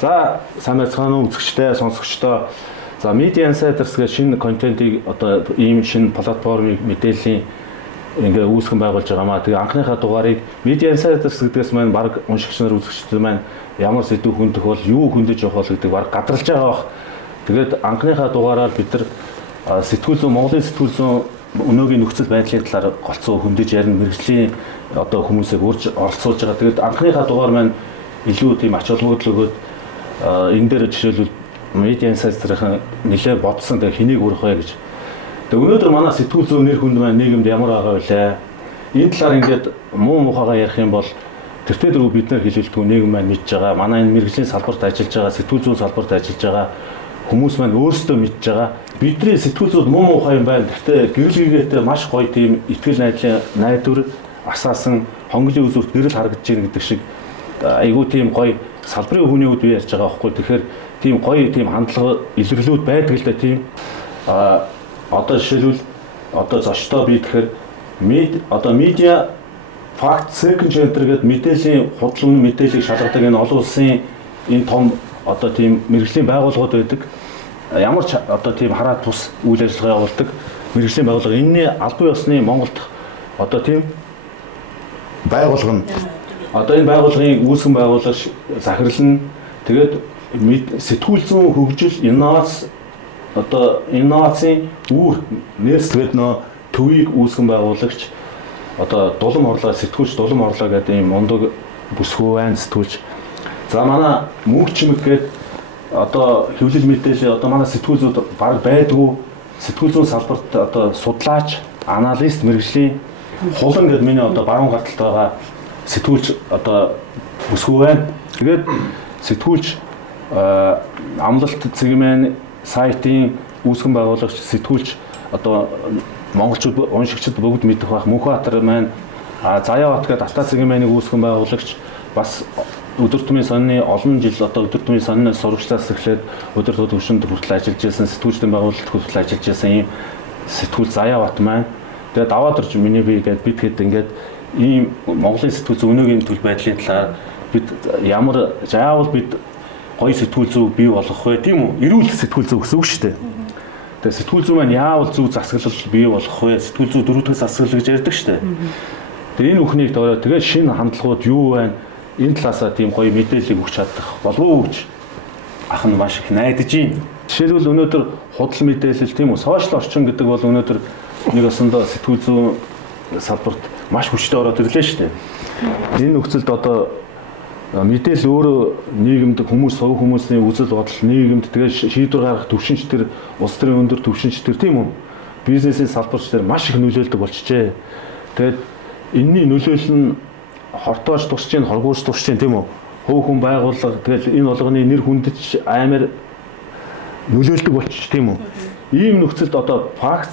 За сайн байцгаана уу үзэгчтэй, сонсогчдоо. За Media Insiders гэх шинэ контентийг одоо ийм шинэ платформыг мэдээллийн ингээ үүсгэн байгуулж байгаамаа. Тэгээ анхныхаа дугаарыг Media Insiders гэдгээс маань баг уншигч нар үзэгчдэр маань ямар сэдв хөндөх бол юу хөндөж явах бол гэдэг баг гадралж байгаа бах. Тэгээд анхныхаа дугаараар бид нар сэтгүүл зүйн Монголын сэтгүүл зүйн өнөөгийн нөхцөл байдлын талаар голцоо хөндөж ярина, мэргэжлийн одоо хүмүүсийг урьж оролцуулж байгаа. Тэгээд анхныхаа дугаар маань илүү тийм ач холбогдол өгөөд энэ дээр жишээлбэл Media Insiders-ийн нэлээд бодсон тэгээ хэнийг урах вэ гэж. Тэгээ өнөөдөр манай сэтгүүл зүйн нэр хүнд маань нийгэмд ямар байгаа вэ? Энэ талаар ингээд муу мухагаа ярих юм бол тэртээ дөрөв бид нар хэлэлтгүй нийгэм маань мэдж байгаа. Манай энэ мэргэжлийн салбарт ажиллаж байгаа, сэтгүүл зүйн салбарт ажиллаж байгаа хүмүүс маань өөрсдөө мэдж байгаа. Бидний сэтгүүл зүйд муу мухай юм байна. Гэхдээ гэрэл гэгээтэй маш гоё тийм итгэл найдлын найдвар асаасан хонглын үзүүрт гэрэл харагдаж байна гэдэг шиг айгүй тийм гоё салбарын хүний үед би ярьж байгаа байхгүй. Тэгэхээр тийм гоё тийм хандлага илэрлүүд байдаг л да тийм. Одоо жишээлбэл одоо зочдоо би тэгэхээр одоо media fact second center гэдэг мэдээллийн худал үнэн мэдээллийг шалгадаг энэ олон улсын энэ том одоо тийм мэргэжлийн байгууллагууд байдаг. Ямар ч одоо тийм хараад тус үйл ажиллагаа явуулдаг мэргэжлийн байгууллага. Энэний албан ёсны Монголд одоо тийм байгууллага нь одоо энэ байгууллагын үүсгэн байгуулагч захирлна. Тэгээд сэтгүүл зүйн хөгжил инновацийн үүр нээсгээд нөө төвийг үүсгэн байгуулагч одоо дулам орлоо сэтгүүлч дулам орлоо гэдэг юм мундаг бүсгүй байна сэтгүүлч. За манай мөнх чимэг гээд одоо хэвлэл мэдээлэл одоо манай сэтгүүл зүйд баг байдгүй сэтгүүл зүйн салбарт одоо судлаач аналист мэргэжлийн хулан гэдэг миний одоо баруун гарталт байгаа сэтгүүлч одоо бүсгүй байна. Тэгээд сэтгүүлч амлалт цэгмэн сайтын үүсгэн байгуулагч сэтгүүлч одоо монголчууд уншигчид бүгд мэдэх байх Мөнхбаатар маань Заяават гэдэг Алтаа цэгмэнийг үүсгэн байгуулагч бас өдөр тутмын сонины олон жил одоо өдөр тутмын сонины сурагчлаас эхлээд өдөр тутмын хүртэл ажиллаж байсан сэтгүүлчдийн байгууллагт хүртэл ажиллаж байсан ийм сэтгүүл Заяават маань тэгээд даваад орж миний би гээд бид хэд ингээд ийм Монголын сэтгүүл зүйн өнөөгийн төл байдлын талаар бид ямар заавал бид гоё сэтгүүл зүй бий болгох вэ тийм үү? Эрүүл сэтгүүл зүй гэсэн үг шүү дээ. Тэгээ сэтгүүл зүй маань яавал зөв засаглал бий болгох вэ? Сэтгүүл зүй дөрөвдүгээр засаглал гэж ярьдаг шүү дээ. Тэгээ энэ бүхнийг тэгээд шинэ хандлагууд юу байна? Энэ талаасаа тийм гоё мэдээллийг өгч чадах болов уу гэж ах нь маш их найдаж байна. Жишээлбэл өнөөдөр худал мэдээлэл тийм үү? Сошиал орчин гэдэг бол өнөөдөр нэг өсөндөө сэтгүүл зүйн салбарт маш хүчтэй ороод ирлээ шүү дээ. Энэ нөхцөлд одоо мэдээлэл өөрөө нийгэмд хүмүүсийн үзэл бодол нийгэмд тэгээ шийдвэр гаргах төвшинч төр улс төрийн өндөр төвшинч төр тийм үү? Бизнесийн салбарч төр маш их нөлөөлдөг болчихжээ. Тэгээд энэний нөлөөлөл нь хортооч тусч чинь хоргуулж тусч чинь тийм үү? Хөв хүн байгууллага тэгэл энэ болгоны нэр хүндэж амар нөлөөлдөг болчих тийм үү? Ийм нөхцөлд одоо fact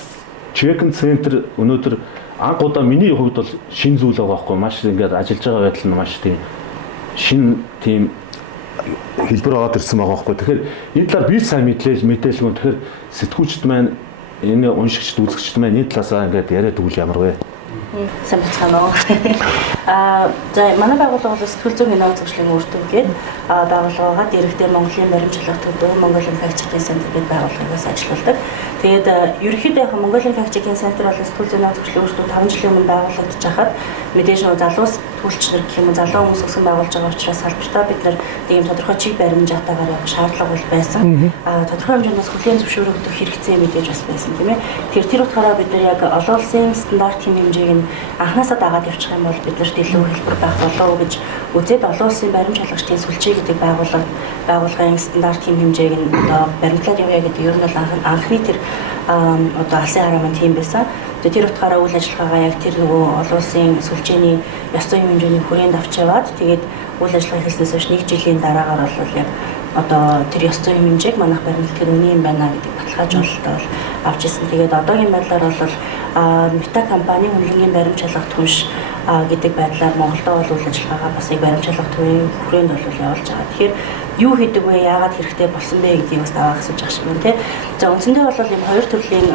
checking center өнөөдөр анх удаа миний хувьд бол шин зүйл байгаа байхгүй маш ингээд ажиллаж байгаа байдал нь маш тийм шин тийм хэлбэр аваад ирсэн байгаа байхгүй. Тэгэхээр энэ талаар би сайн мэдээлэлгүй. Тэгэхээр сэтгүүлчд маань энэ уншигчд үзэгчд маань энэ талаасаа ингээд яриад өгвөл ямар вэ? Сайн бацгаана уу. За манай байгууллага бол сэтгүүл зүйн инновац зуршлын үрдүн гээд байгууллагаа дэрэгдээ Монголын баримтчилгаах төлөв Mongolian Fact Checking Center гэдэг байгууллагаас ажилладаг. Тэгээд ерөнхийдөө яг Mongolian Fact Checking Center бол сэтгүүл зүйн инновац зуршлын үрдүн 5 жилийн өмнө байгуулагдаж хахад мэдээж нь залуус сэтгүүлчнэр гэх юм уу залуу хүмүүс өсгөн байгуулж байгаа учраас салбартаа бид нар тийм тодорхой чиг баримжаатаагаар явах шаардлага бол байсан. Тодорхой хэмжээнд хүлээн зөвшөөрөгдөх хэрэгцээ мэдээж бас байсан тийм ээ. Тэгэхээр тэр утгаараа бид нар яг олон улсын стандарт хэм хэмжээг нь анхнаасаа дагаад явчих юм бол бид нарт илүү хэлбэр байх болов гэж үзээд олон улсын баримт шалгагчдын сүлжээ гэдэг байгууллагын стандарт хэм хэмжээг нь одоо баримтлаад явъя гэдэг ер нь бол анхны тэр одоо алсын хараа маань тийм байсан. Тэгээд тэр утгаараа үйл ажиллагаагаа яг тэр нөгөө олон улсын сүлжээний ёс зүйн хэмжээний хүрээнд авч яваад тэгээд үйл ажиллагаа эхэлснээс хойш 1 жилийн дараагаар бол яг одоо тэр ёс зүйн хэмжээг манайх баримтлахад үнэн юм байна гэдэг баталгаажуулалтаа бол авч ирсэн. Тэгээд одоогийн байдлаар бол Мета компани хөндлөнгийн баримт шалгах түнш гэдэг байдлаар Монголдо бол үйл ажиллагаагаа бас баримт шалгах төвийн хүрээнд бол явуулж байгаа. Тэгэхээр юу хийдэг вэ? Яагаад хэрэгтэй болсон бэ гэдгийг бас даваа асууж байгаа юм тий. За үндсэндээ бол ийм хоёр төрлийн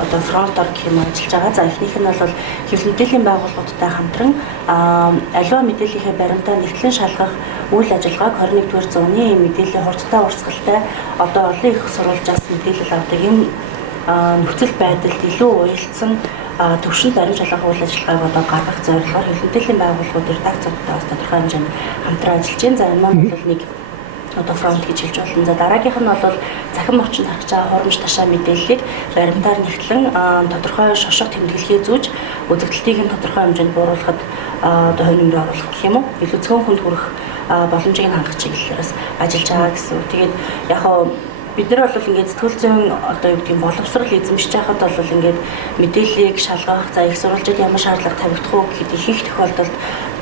одоо фронтор гэх юм ажиллаж байгаа. За эхнийх нь бол хэвлэл мэдээллийн байгууллагуудтай хамтран аливаа мэдээллийнхээ баримтаа нэгтлэн шалгах үйл ажиллагааг 21-р зууны мэдээллийн хурдтай урсгалтай одоо олон их сурвалжаас мэдээлэл авдаг юм нөхцөл байдалд илүү уялдсан төвшин баримт шалгах үйл ажиллагааг одоо гаргах зорилгоор хилэнтээлийн байгууллагууд редакцуудтай бас тодорхой хэмжээнд хамтран ажиллаж байна. За энэ маань бол нэг одоо фронт гэж хэлж болно. За дараагийнх нь бол захин орчинд харж байгаа хоромж ташаа мэдээллийг баримтаар нэгтлэн тодорхой шошго тэмдэглэхээ зүүж үзэгдэлтийг нь тодорхой хэмжээнд бууруулахад одоо хоньмор оруулах гэх юм уу? Илүү цөөн хүнд хүрэх боломжийг хангах чиглэлээс ажиллаж байгаа гэсэн. Тэгээд яг бид нар бол ингээд сэтгүүл зүйн одоо юу гэдэг нь боловсрол эзэмшиж байхад бол ингээд мэдээллийг шалгах, за их сурвалжид ямар шаардлага тавигдах уу гэхэд их тохиолдолд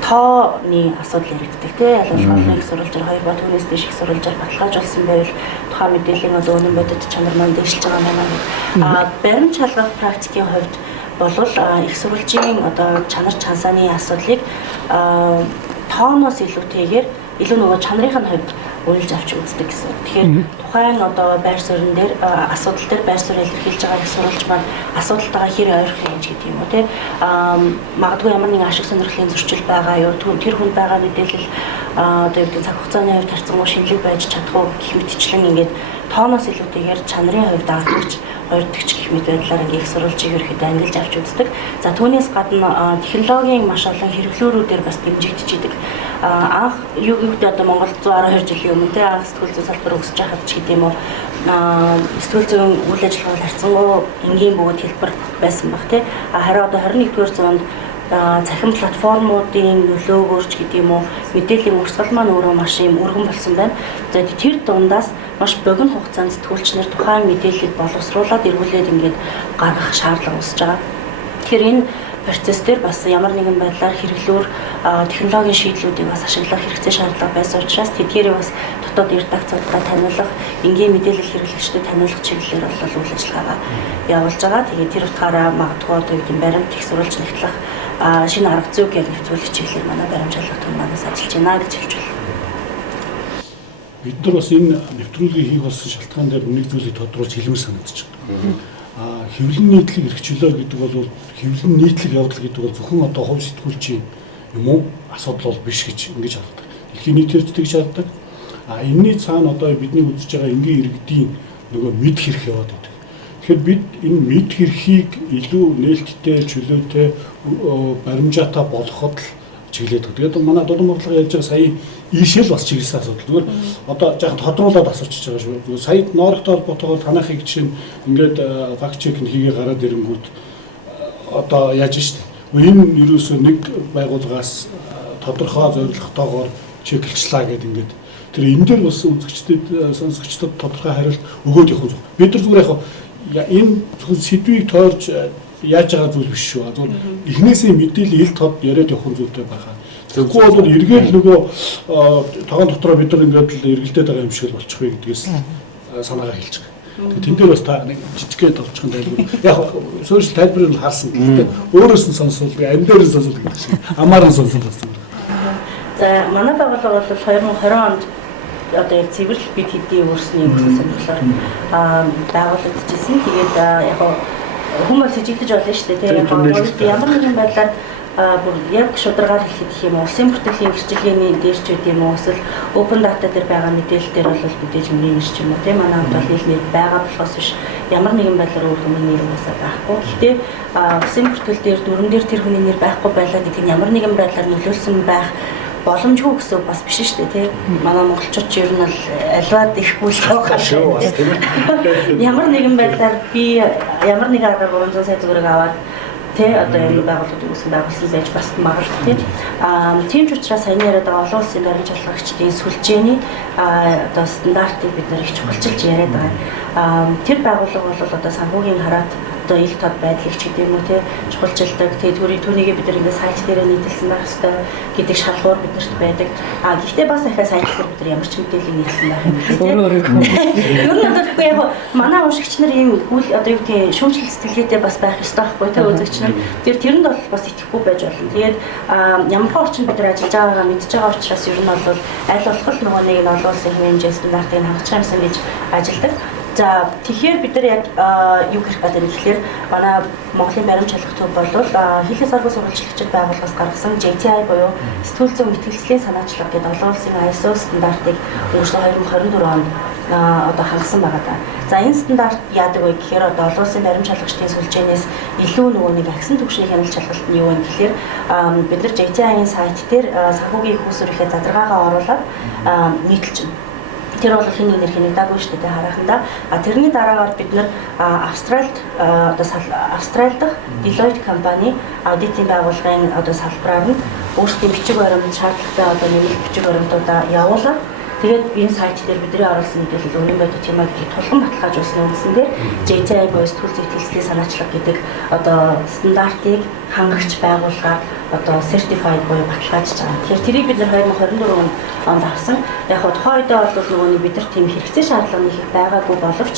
тооны асуудал яригддаг тийм ялгуулгын их сурвалжаар 2 ба түүнээс дээш их сурвалжаар баталгаажуулсан байвал тухайн мэдээллийн одоо үнэн бодит чанар маань дэвшилж байгаа байна. Баримт шалгах практикийн хувьд болвол их сурвалжийн одоо чанар чансааны асуудлыг тооноос илүүтэйгээр илүү нөгөө чанарын хувьд уйлж авч үздэг гэсэн. Тэгэхээр тухайн одоо байр суурин дээр асуудал дээр байр суурь илэрхийлж байгаа их сурвалж маань асуудалтайгаа хэр ойрхон юм гэдэг юм уу те магадгүй ямар нэгэн ашиг сонирхлын зөрчил байгаа юу тэр хүнд байгаа мэдээлэл одоо юу гэдэг цаг хугацааны хувьд харьцангуй шинэлэг байж чадах уу гэх мэтчлэн ингээд тооноос илүүтэйгээр чанарын хувьд анхаарч ойрдогч гэх мэт байдлаар ингээд их сурвалжийг ерөөхдөө ангилж авч үздэг. За түүнээс гадна технологийн маш олон хэрэглүүрүүдээр бас дэмжигдэж идэг. Анх юу гэдэг одоо Монголд 112 жилийн өмнө тэ анх сэтгүүл зүйн салбар өсөж байхад ч гэдэг юм уу сэтгүүл зүйн үйл ажиллагаа харьцангуй энгийн бөгөөд хэлбэр байсан баг тэ харин одоо 21-р зуунд захин платформуудын нөлөөгөөрч гэдэг юм уу мэдээллийн урсгал маань өөрөө маш юм өргөн болсон байна. За тэр дундаас маш богино хугацаанд сэтгүүлчнэр тухайн мэдээллийг боловсруулад эргүүлээд ингээд гаргах шаардлага үүсэж байгаа. Тэгэхээр энэ процесс дээр бас ямар нэгэн байдлаар хэрэглүүр технологийн шийдлүүдийг бас ашиглах хэрэгцээ шаардлага байсан учраас тэдгээрээ бас дотоод редакцуудаа таниулах, энгийн мэдээлэл хэрэглэгчдэд таниулах чиглэлээр бол үйл ажиллагаагаа явуулж байгаа. Тэгээд тэр утгаараа магадгүй одоо юу гэдэг баримт их сурвалж нэгтлэх шинэ арга зүйг яг нэвтрүүлэх чиглэлээр манай баримт шалгалт манаас ажиллаж байна гэж хэлж байна. Бид нар бас энэ нэвтрүүлгийг хийх болсон шалтгаан дээр нэг зүйлийг тодруулж хэлмээр санагдаж байна. Хэвлэн нийтлэг эрхчлөө гэдэг бол хэвлэн нийтлэг явдал гэдэг бол зөвхөн одоо хувь сэтгүүлчийн юм уу асуудал бол биш гэж ингэж хардаг. Дэлхийн нийтээр ч тэгж хардаг. Энэний цаана одоо бидний үзэж байгаа энгийн иргэдийн нөгөө мэд хэрэг яваад байдаг. Тэгэхээр бид энэ мэд хэрхийг илүү нээлттэй, чөлөөтэй, баримжаатай болгоход л чиглээд байгаа. Тэгээд манай дулаан бодлого яаж байгаа сая ийшэл бас чиглэсэн асуудал. Зүгээр одоо жаахан тодруулаад асуучихж байгаа шүү. Сая ноорогтой холбоотойгоор танахыг жишээ нь ингээд факт чек хийгээ гараад ирэнгүүт одоо яаж штэ. Энэ ерөөсөө нэг байгууллагаас тодорхой зорилготойгоор чеклэлчлаа гэдэг ингээд тэр энэ дээр бас үзэгчдэд сонсогчдод тодорхой хариулт өгөөд явах зүг. Бид нар зүгээр яг энэ зөвхөн сэдвийг тойрч яаж байгаа зүйл биш шүү. Зөвхөн эхнээсээ мэдээлэл ил тод яриад явах зүйлтэй байгаа. Тэгэхгүй бол эргээд нөгөө тоон дотроо бид нар ингээд л эргэлдээд байгаа юм шиг л болчих вэ гэдгээс санаагаа хэлж байгаа. Тэгээ тэн дээр бас та нэг жижиггээд олчих нь тайлбар. Яг сошиал тайлбарыг л харсан. Гэхдээ өөрөөс нь сонсвол ам дээр нь сонсвол гэдэг шиг амаар нь сонсвол болсон. За манай байгууллага бол 2020 онд одоо яг цэвэрлэл бид хэдийн өөрсний өсөлт сонирхлоор байгуулагдчихсэн. Тэгээд яг хүмүүс сэжиглэж болно шүү дээ. Тэгээд ямар нэгэн байдлаар бүр яг шударгаар хэлэх юм уу улсын бүртгэлийн гэрчлэгээний дээрч үт юм уу эсвэл open data дээр байгаа мэдээлэл дээр бол мэдээж миний нэр ч юм уу тийм манай хамт бол нэр байгаа болохоос биш ямар нэгэн байдлаар өөр хүний нэр уусаа байхгүй. Гэхдээ улсын бүртгэл дээр дүрэн дээр тэр хүний нэр байхгүй байлаа гэдэг нь ямар нэгэн байдлаар нөлөөлсөн байх боломжгүй гэсэн бас биш шүү дээ тийм манай монголчууд ч ер нь бол альваад ихгүй л байгаа шүү тийм ямар нэгэн байдлаар би ямар нэг аргаар 300 сая төгрөг аваад тэ одоо энэ байгууллагууд үүсгэн байгуулсан байж бас магадгүй тийм ч учраас саяны яриад байгаа олон улсын баримт шалгагчдын сүлжээний одоо стандартыг бид нар их чухалчилж яриад байгаа. Тэр байгууллага бол одоо санхүүгийн хараат одоо ил тод байдлыг ч гэдэг юм уу те чухалчилдаг. Тэгээ түүнийг бид нар ингээд сайт дээр нийтэлсэн байх хэрэгтэй гэдэг шалгуур биднэрт байдаг. Гэхдээ бас дахиад сайт дээр бид нар ямар ч мэдээлэл нийлсэн байх юм те. Ер нь одоо яг манай уншигч нар ийм үйл одоо юу гэдэг шүүмжлэл сэтгэлгээтэй бас байх ёстой байхгүй те үзэгч нар. Тэрэнд бол бас итгэхгүй байж болно. Тэгээд ямар орчинд бид нар ажиллаж байгаагаа мэдж байгаа учраас ер нь бол аль болох нөгөө нэг олон улсын хэмжээ стандартыг хангах юмсан гэж ажилладаг. За тэгэхээр бид нар яг юу гэх гэдэг нь тэгэхээр манай Монголын баримт шалгах төв бол хэлхээс оргон сурвалжлагчид байгууллагаас гаргасан JTI буюу сэтгүүл зүйн мэтгэлцлийн санаачлага гэдэг олон улсын ISO стандартыг өнгөрсөн 2024 онд одоо хангасан байгаа даа. За энэ стандарт яадаг вэ гэхээр одоо олон улсын баримт шалгагчдын сүлжээнээс илүү нөгөө нэг агсан түвшний хяналт шалгалт нь юу вэ гэхээр бид нар JTI-ийн сайт дээр санхүүгийн их усүрийнхээ задрагаага оруулаад нийтэлж байна. Тэр бол хин нэг нэрхийг даггүй шүү дээ хараханда. Тэрний дараагаар бид нэр Австралид Австрал дахь Deloitte компани аудитын байгууллагын одоо салбараар нь өөрсдийн бичиг баримт шаардлагатай одоо нэмэлт бичиг баримтуудаа явуулаад тэгээд энэ сайт дээр бидний оруулсан мэдээлэл үнэн бодит юм аа гэж тулган баталгаажуулсан үндсэн дээр JTI буюу сэтгүүл зүйн мэтгэлцлийн санаачлага гэдэг одоо стандартыг хангагч байгууллагаар одоо certified буюу баталгаажж байгаа. Тэгэхээр тэрийг бид 2024 онд авсан. Яг хоо тухайн үедээ бол нөгөө бид нар тийм хэрэгцээ шаардлага нэг их байгаагүй боловч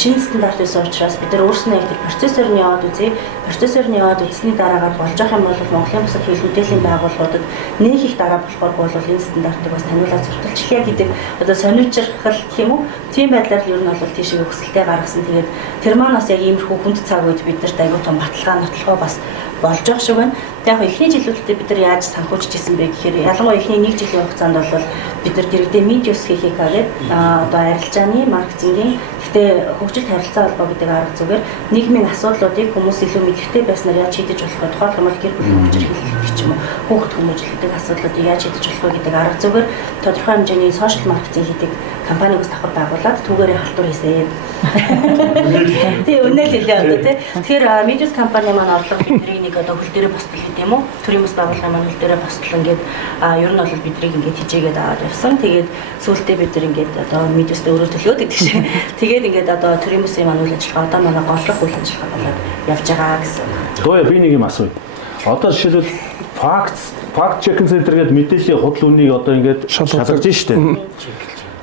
шинэ стандарт байсан учраас бид нар өөрснөө их процессор нь яваад үзье. Процессор нь яваад үзсний дараагаар болж байгаа юм бол Монголын бусад хэл мэдээллийн байгууллагуудад нэг их дараа болохгүй бол энэ стандартыг бас таниулаад зурталчлаа гэдэг одоо сонирхол гэх юм уу. Тийм байдлаар ер нь бол тийш өгсөлтэй гаргасан. Тэгээд тэр маань бас яг иймэрхүү хүнд цаг үед бид нарт аягүй том баталгаа нотлохоо бас болж байгаа шиг байна. Яг эхний жилүүддээ бид нар яаж санхүүжж ирсэн бэ гэхээр ялангуяа эхний 1 жилийн хугацаанд бол бид нар дэрэгдээ медиус хийхийг гэдэг одоо арилжааны маркетингийн гэхдээ хөгжилт харилцаа холбоо гэдэг арга зүгээр нийгмийн асуудлуудыг хүмүүс илүү мэдлэгтэй байснаар яаж шийдэж болох вэ? Тухайлбал гэр бүлийн хөгжил хэлэх ч юм уу хүүхд хүмүүжлэгдэх асуудлуудыг яаж шийдэж болох вэ гэдэг арга зүгээр тодорхой хэмжээний сошиал маркетинг хийдэг компаниг бас давхар байгуулад түүгээрээ халтур хийсэн. Тийм үнэл хэлээ одоо тий. Тэгэхээр медиус компани маань орлого бидний нэг одоо хөл дээрээ босдол гэдэг юм уу? Төрийн бас байгууллага маань хөл дээрээ босдол ингээд ер нь бол бидрийг ингээд хижээгээд аваад явсан. Тэгээд сүүлдээ бид нар ингээд одоо медиустай өөрөө төлөөд гэдэг шиг. Тэгээд ингээд одоо төрийн бүсийн маань үйл ажиллагаа одоо манай голлох үйл ажиллагаа болоод явж байгаа гэсэн. Дөө би нэг юм асууя. Одоо жишээлбэл факт чекинг центр гэдэг мэдээллийн худал үннийг одоо ингээд шалгаж штэ.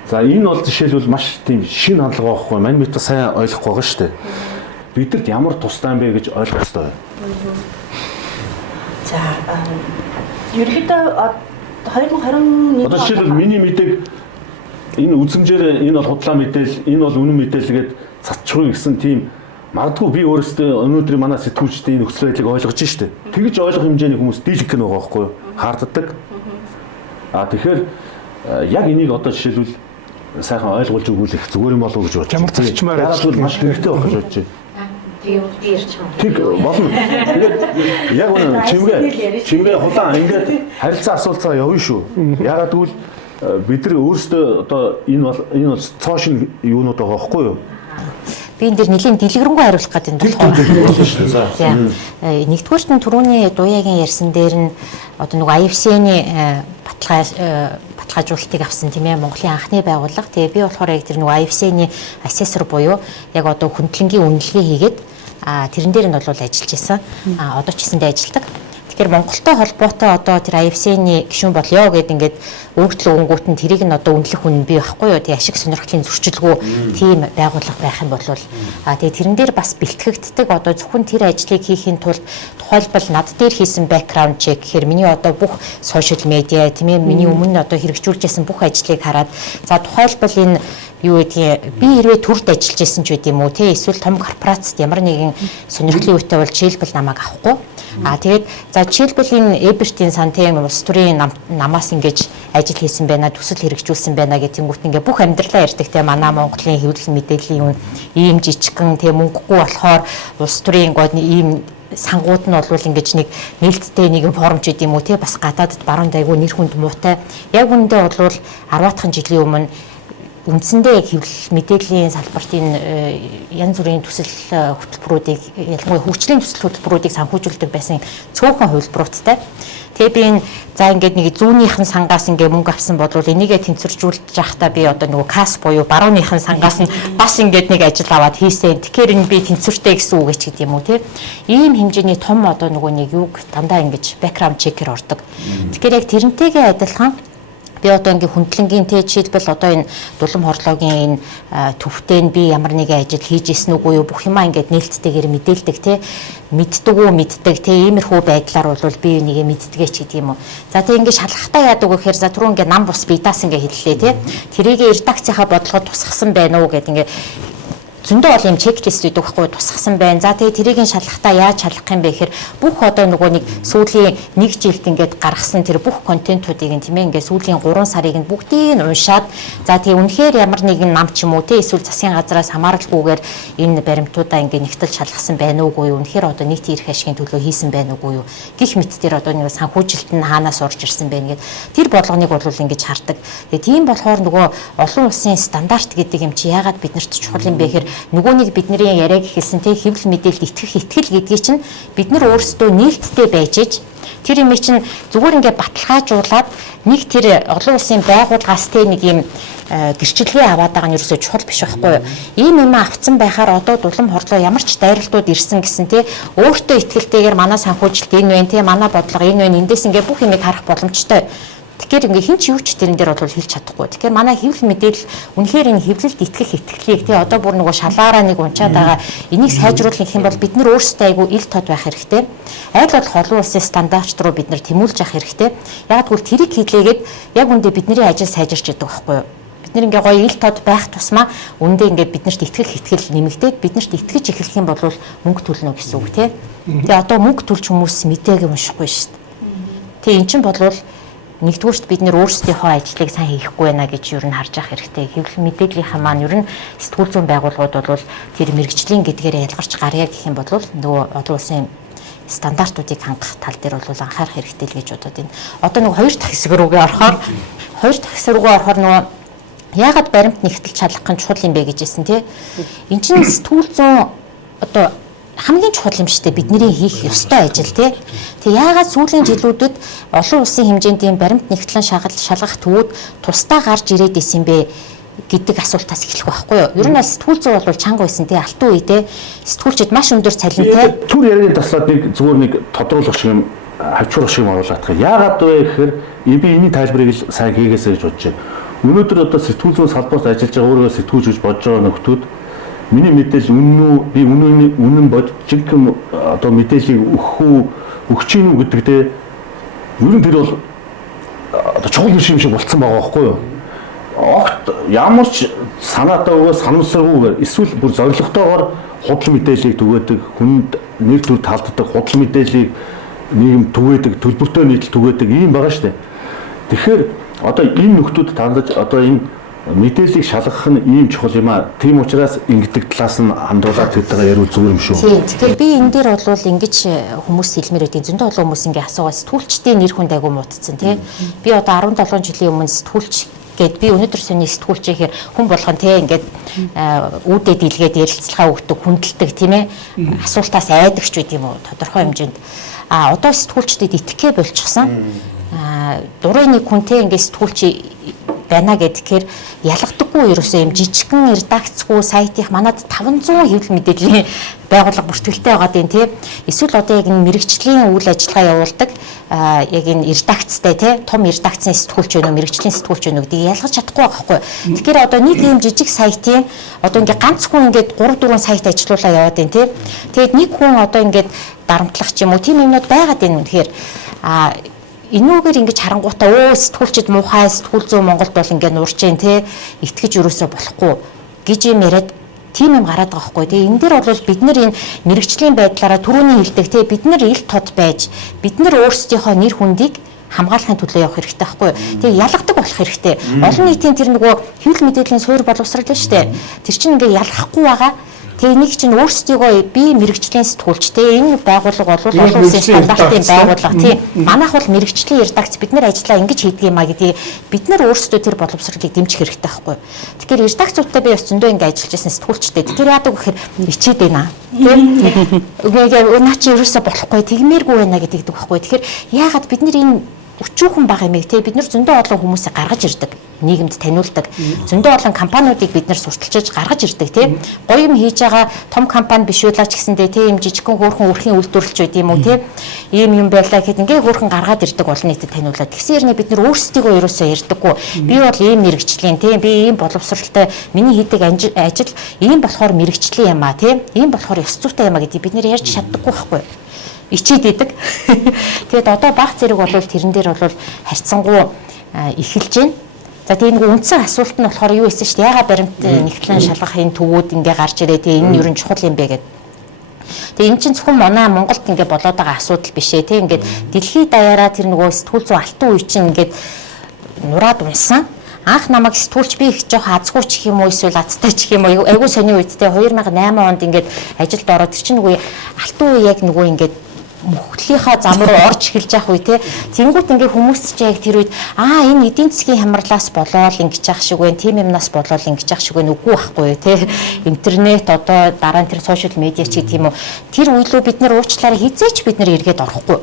За энэ бол жишээлбэл маш тийм шинэ хандлага байхгүй мань мэт сайн ойлгохгүй байгаа шүү дээ. Бидэрт ямар тустай юм бэ гэж ойлгох хэрэгтэй. За ерөнхийдөө 2021 одоо жишээлбэл миний мэдээг энэ үзмжээр энэ бол худлаа мэдээлэл, энэ бол үнэн мэдээлэл гээд цацчихгүй гэсэн тийм магадгүй би өөрөөсөө өнөөдрийн манай сэтгүүлчдийн нөхцөл байдлыг ойлгож штэ. Тэгж ойлгох хэмжээний хүмүүс дийлэх гэнэ байгаа байхгүй юу? Хаарддаг. Тэгэхээр яг энийг одоо жишээлбэл сайхан ойлгуулж өгүүлэх зүгээр юм болов уу гэж бодож байна. Зарчмаар яагаад маш хэрэгтэй байх гэж бодож байна. Тийм би ярьж байгаа. Тэг болно. Тэгээд яг үнэ чимгээ хулаан ингээд харилцаа асуулцаа явна шүү. Яагаад гэвэл бид нар өөрсдөө одоо энэ бол цоошин юунууд байгаа байхгүй юу? Би энэ дэр нэлийн дэлгэрэнгүй хариулах гэдэг нь болохоор. Нэгдүгээрт нь түрүүний Дуяагийн ярьсан дээр нь одоо нөгөө IFC-ний баталгаажуулалтыг авсан тийм ээ Монголын анхны байгууллага. Тэгээ би болохоор яг тэр нөгөө IFC-ний assessor буюу яг одоо хүндлэнгийн үнэлгээ хийгээд тэрэн дээр нь бол ажиллаж исэн. Одоо ч гэсэндээ ажилладаг. Тэгэхээр Монголтой холбоотой одоо тэр IFC-ний гишүүн болёо гэд ингээд өгдөл өнгөт нь тэрийг нь одоо үнэлэх хүн бий байхгүй юу? Тэг ашиг сонирхлын зөрчилгүй тийм байгууллага байх юм бол тэгээ тэрэн дээр бас бэлтгэгддэг одоо зөвхөн тэр ажлыг хийхин тулд тухайлбал над дээр хийсэн background check гэхээр миний одоо бүх social media тийм ээ миний өмнө одоо хэрэгжүүлжсэн бүх ажлыг хараад за тухайлбал энэ юу гэдгийг би хэрвээ төрд ажиллаж исэн ч үгүй юм уу те эсвэл том корпорацид ямар нэгэн сонирхлын үүтэй бол жишээлбэл намайг авахгүй тэгээд за жишээлбэл энэ Эбертийн сан тийм улс төрийн намаас ингэж ажил хийсэн байна төсөл хэрэгжүүлсэн байна гэтэнгүүт ингээ бүх амьдралаа ярьдаг те манай Монголын хэвлэл мэдээллийн юм ийм жижигхэн те мөнгөгүй болохоор улс төрийн гоод ийм сангууд нь бол ингэж нэг нээлттэй нэгэн форум ч гэдэм үү те бас гадаадд баруун дайгуу нэр хүнд муутай яг үүндээ бол 10-аад жилийн өмнө үндсэндээ хэвлэл мэдээллийн салбарт янз бүрийн төсөл хөтөлбөрүүдийг ялангуяа хөгжлийн төсөл хөтөлбөрүүдийг санхүүжүүлдэг байсан цөөхөн хувилбаруудтай. Тэгээ би энэ за ингээд нэг зүүнийхэн сангаас ингээ мөнгө авсан бодвол энийгээ тэнцвэржүүлж явахдаа би одоо нөгөө кас буюу барууныхэн сангаас нь бас ингээд нэг ажил аваад хийсэн. Тэгэхээр энэ би тэнцвэртэй гэсэн үг ч гэдэм үү те. Ийм хэмжээний том одоо нөгөө нэг юг дандаа ингэж background checker ордог. Тэгэхээр яг тэрнтэйгээ адилхан Би одоо ингээ хүндлэнгийн тэ жишээлбэл одоо энэ дулам хорлоогийн энэ төвтэй нь би ямар нэгэн ажил хийж исэн үгүй юу бүх юмаа ингээд нээлттэйгээр мэдээлдэг те мэддэг үү мэддэг те иймэрхүү байдлаар бол би энийг мэддгээч гэдэг юм уу. За тэг ингээ шалгахтаа яадаг вэ гэхээр за түрүү ингээ нам бус бидаас ингээ хэллээ те тэрийг редакцийнхаа бодлогод тусгасан байна уу гэдэг ингээ зөндөө бол юм чеклист гэдэг байхгүй тусгасан байна. За тэгээ тэрийг шалгахтаа яаж шалгах юм бэ гэхээр бүх одоо нөгөө нэг сүүлийн 1 жилд ингээд гаргасан тэр бүх контентуудыг тийм ээ ингээд сүүлийн 3 сарыг нь бүгдийг нь уншаад за тэгээ үнэхээр ямар нэгэн нам ч юм уу те эсвэл засгийн газраас хамааралгүйгээр энэ баримтуудаа ингээд нэгтэл шалгасан байна уугүй юу үнэхээр одоо нийтийн эрх ашигын төлөө хийсэн байна уугүй юу гэх мэт тэр одоо нэг санхүүжилт нь хаанаас орж ирсэн байна гэд тэр бодлогоныг бол ингээд хардаг. Тэгээ тийм болохоор нөгөө олон улсын стандарт гэдэг юм чи яагаад биднэрт чухал юм бэ гэхээр нөгөөнийг бидний яриаг хэлсэн те хэвлэл мэдээлэлд итгэх итгэл гэдгийг чинь бид нар өөрсдөө нээлттэй байж иж тэр юм чинь зүгээр ингээд баталгаажуулаад нэг тэр олон улсын байгууллагаас те нэг юм гэрчлэгээ аваад байгаа нь ерөөсөө чухал биш байхгүй юу. Ийм юм авцсан байхаар одоо дулам хорлоо ямар ч дайралтууд ирсэн гэсэн те өөртөө итгэлтэйгээр манай санхүүжилт энэ вэ те манай бодлого энэ вэ эндээс ингээд бүх юмыг харах боломжтой. Тэгэхээр ингээ хин ч юу ч тэрэн дээр бол хэлж чадахгүй. Тэгэхээр манай хэвлэл мэдээлэл үнэхээр энэ хэвлэлд итгэх итгэлийг тий одоо бүр нөгөө шалаараа нэг унчаад байгаа энийг сайжруулах гэх юм бол бид нар өөрсдөө айгүй ил тод байх хэрэгтэй. Аль болох олон улсын стандарт руу бид нар тэмүүлж явах хэрэгтэй. Яг тэгвэл тэрийг хийлээгээд яг үндэ бидний ажил сайжирч идэг байхгүй юу? Бид нар ингээ гоё ил тод байх тусмаа үндэ ингээ биднэрт итгэх итгэл нэмэгдээд биднэрт итгэж эхлэх юм бол мөнгө төлнө гэсэн үг тий. Тэгээ одоо мөнгө төлж хүмүүс мэдээг уншихгүй шүү дээ. Тэгээ эн чинь болвол нэгдүгээрт бид нэр өөрсдийнхөө ажлыг сайн хийхгүй байна гэж юу н харж ах хэрэгтэй. Хэвлэл мэдээллийнхаа маань юу н сэтгүүл зүйн байгууллагууд бол тэр мэрэгжлийн гэдгээр ялгарч гарья гэх юм бол нөгөө олон улсын стандартуудыг хангах тал дээр бол анхаарах хэрэгтэй л гэж бодод байна. Одоо нөгөө хоёр дахь хэсэг рүүгээ орохоор нөгөө яагаад баримт нэгтэл шалгах нь чухал юм бэ гэжсэн тий. Энд чинь сэтгүүл зүйн одоо хамгийн чухал юм шүү дээ бидний хийх ёстой ажил тий. Тэг яагаад сүүлийн жилүүдэд олон улсын хэмжээнд ийм баримт нэгтлэн шалгах төвүүд тусдаа гарч ирээд исэн бэ гэдэг асуултаас эхлэх байхгүй юу. Ер нь сэтгүүл зүй бол чанга байсан тий алтан үедээ сэтгүүлчид маш өндөр цалинтай. Түр ярианы таслаад нэг зүгээр нэг тодруулах шиг юм хавчруулах шиг юм оруулаад байгаа. Яагаад вэ гэхээр би энэний тайлбарыг л сайн хийгээсэй гэж бодож байна. Өнөөдөр одоо сэтгүүл зүйн салбарт ажиллаж байгаа өөрийгөө сэтгүүлч гэж бодож байгаа нөхдүүд миний мэдээлэл би үнэн бодчих юм одоо мэдээллийг өгч ийн үү гэдэгтэй ер нь тэр бол одоо чухал юм шиг болцсон байгаа байхгүй юу? Огт ямар ч санаатай өгөө санамсаргүйгээр эсвэл бүр зоригтойгоор худал мэдээллийг түгээдэг, хүнд нэр төр талддаг худал мэдээллийг нийгэм түгээдэг, төлбөртэй нийтлэл түгээдэг ийм байгаа шүү дээ. Тэгэхээр одоо энэ нөхдүүд тандаж одоо энэ мэдээллийг шалгах нь ийм чухал юм аа. Тийм учраас ингэдэг талаас нь хандуулаад тэдгээ ярил зүгээр юм шүү. Тийм. Тэгэхээр би энэ дээр бол ингэж хүмүүс хэлмээр байдیں۔ Зөндөө олон хүмүүс ингэ асуугаа сэтгүүлчдийн нэр хүнд айгу муудсан тий. Би одоо 17 жилийн өмнө сэтгүүлч гэд би өнөөдөр сони сэтгүүлчээр хүн болгон тий ингээд үүдээ дийлгээд ярилцлагаа өгдөг, хүндэлдэг тийм ээ. Асуултаас айдагч байд юм уу тодорхой хэмжээнд. Одоо сэтгүүлчдэд итгэхээ болчихсон. Дурын нэг хүнтэй ингээд сэтгүүлч байна гэдгээр ялгадаггүй ерөөсөө юм жижигхэн редакцгүй сайтынх манад 500 хэвлэл мэдээллийн байгууллага бүртгэлтэй байгаа юм тий. Эсвэл одоо яг энэ мэрэгчлийн үйл ажиллагаа явуулдаг яг энэ редакцтай тий том редакцийн сэтгүүлч өнөө мэрэгчлийн сэтгүүлч өнөө гэдгийг ялгаж чадахгүй байгаа хгүй. Тэгэхээр одоо нэг юм жижиг сайтын одоо ингээ ганц хүн ингээд 3-4 сайт ажиллуулаа яваад байна тий. Тэгээд нэг хүн одоо ингээд дарамтлах ч юм уу тийм юмнууд байгаад байна үнэхээр энүүгээр ингэж харангуйтаа сэтгүүлчд муухай сэтгүүл зүй Монголд бол ингэ нуурч जैन те итгэж юусоо болохгүй гэж юм яриад тийм юм гараад байгаа хгүй. Тэгээ энэ дээр бол бид нар энэ мэрэгжлийн байдлаараа түрүүний хэлдэг те бид нар ил тод байж бид нар өөрсдийнхөө нэр хүндийг хамгаалахын төлөө явах хэрэгтэй байхгүй. Тэгээ ялгадаг болох хэрэгтэй. Олон нийтийн тэр нөгөө хэвлэл мэдээллийн суурь боловсрал шүү дээ. Тэр чинь ингээ ялгахгүй байгаа. Тэгээ нэг чинь өөрсдийгөө би мэрэгжлийн сэтгүүлчтэй энэ байгууллага бол олон улсын стандартын байгууллага тийм манайх бол мэрэгжлийн редакц бид нар ажиллаа ингэж хийдэг юм а гэдгийг бид нар өөрсдөө тэр боловсролыг дэмжих хэрэгтэй байхгүй. Тэгэхээр редакцуудтай би бас зөндөө ингэ ажиллаж байсан сэтгүүлчтэй. Тэгэхээр яадаг гэхээр ичээд байна. Тийм үгүй наа чи ерөөсө болохгүй тэгмээргүй байна гэдэг байхгүй. Тэгэхээр яагаад бид нар энэ өчүүхэн бага юмэг те бид нар зөндөө олон хүмүүсийг гаргаж ирдэг, нийгэмд таниулдаг. Зөндөө олон компаниудыг бид нар сурталчилж гаргаж ирдэг те. Гоё юм хийж байгаа том компани биш үлаач гэсэндээ те ийм жижигхэн хөөрхөн өрхийн үйлдвэрлэлч байд юм уу те. Ийм юм байлаа гэхэд ингээ хөөрхөн гаргаад ирдэг олон нийтэд таниулаад. Тэгсэн хэрнээ бид нар өөрсдийгөө ерөөсөө ярьдаггүй. Би бол ийм мэрэгчлийн те би ийм боловсралтай миний хийдэг ажил ийм болохоор мэрэгчлийн юм а те. Ийм болохоор ёс зүйтэй юм а гэдгийг бид нар ярьж чаддаггүй байхгүй. Ичээд идэг. Тэгээд одоо баг зэрэг бол тэрэн дээр бол харьцангуй эхэлж байна. За тийм нэг үндсэн асуулт нь болохоор юу байсан шүү дээ. Яга баримт нэгтлэн шалгах энэ төвүүд ингээ гарч ирээ. Тэгээ энэ нь ерөн чухал юм бэ гэдэг. Тэгээ эн чинь зөвхөн манай Монголд ингээ болоод байгаа асуудал биш ээ. Тэг ингээд дэлхийд даяараа тэр нөгөө сэтгүүл зүйн алтан үе чинь ингээд нураад унсан. Анх намайг сэтгүүлч би их жоох азгүйч гэх юм уу эсвэл азтай ч гэх юм уу айгүй сони үедтэй 2008 онд ингээд ажилд ороод тэр чинь нөгөө алтан үе яг нөгөө ингээд мөхлийнхаа зам руу орж эхэлж явах үе те. Тэнгүүт ингээ хүмүүс ч яг тэр үед энэ эдийн засгийн хямралаас болоод ингэж явах шиг байна. Тим юмнаас болоод ингэж явах шиг байна. Үгүй байхгүй те. Интернет одоо дараа нь тэр сошиал медиа ч гэдэг юм уу. Тэр үейлөө бид нар уучлаарай хизээч бид нар эргээд орохгүй.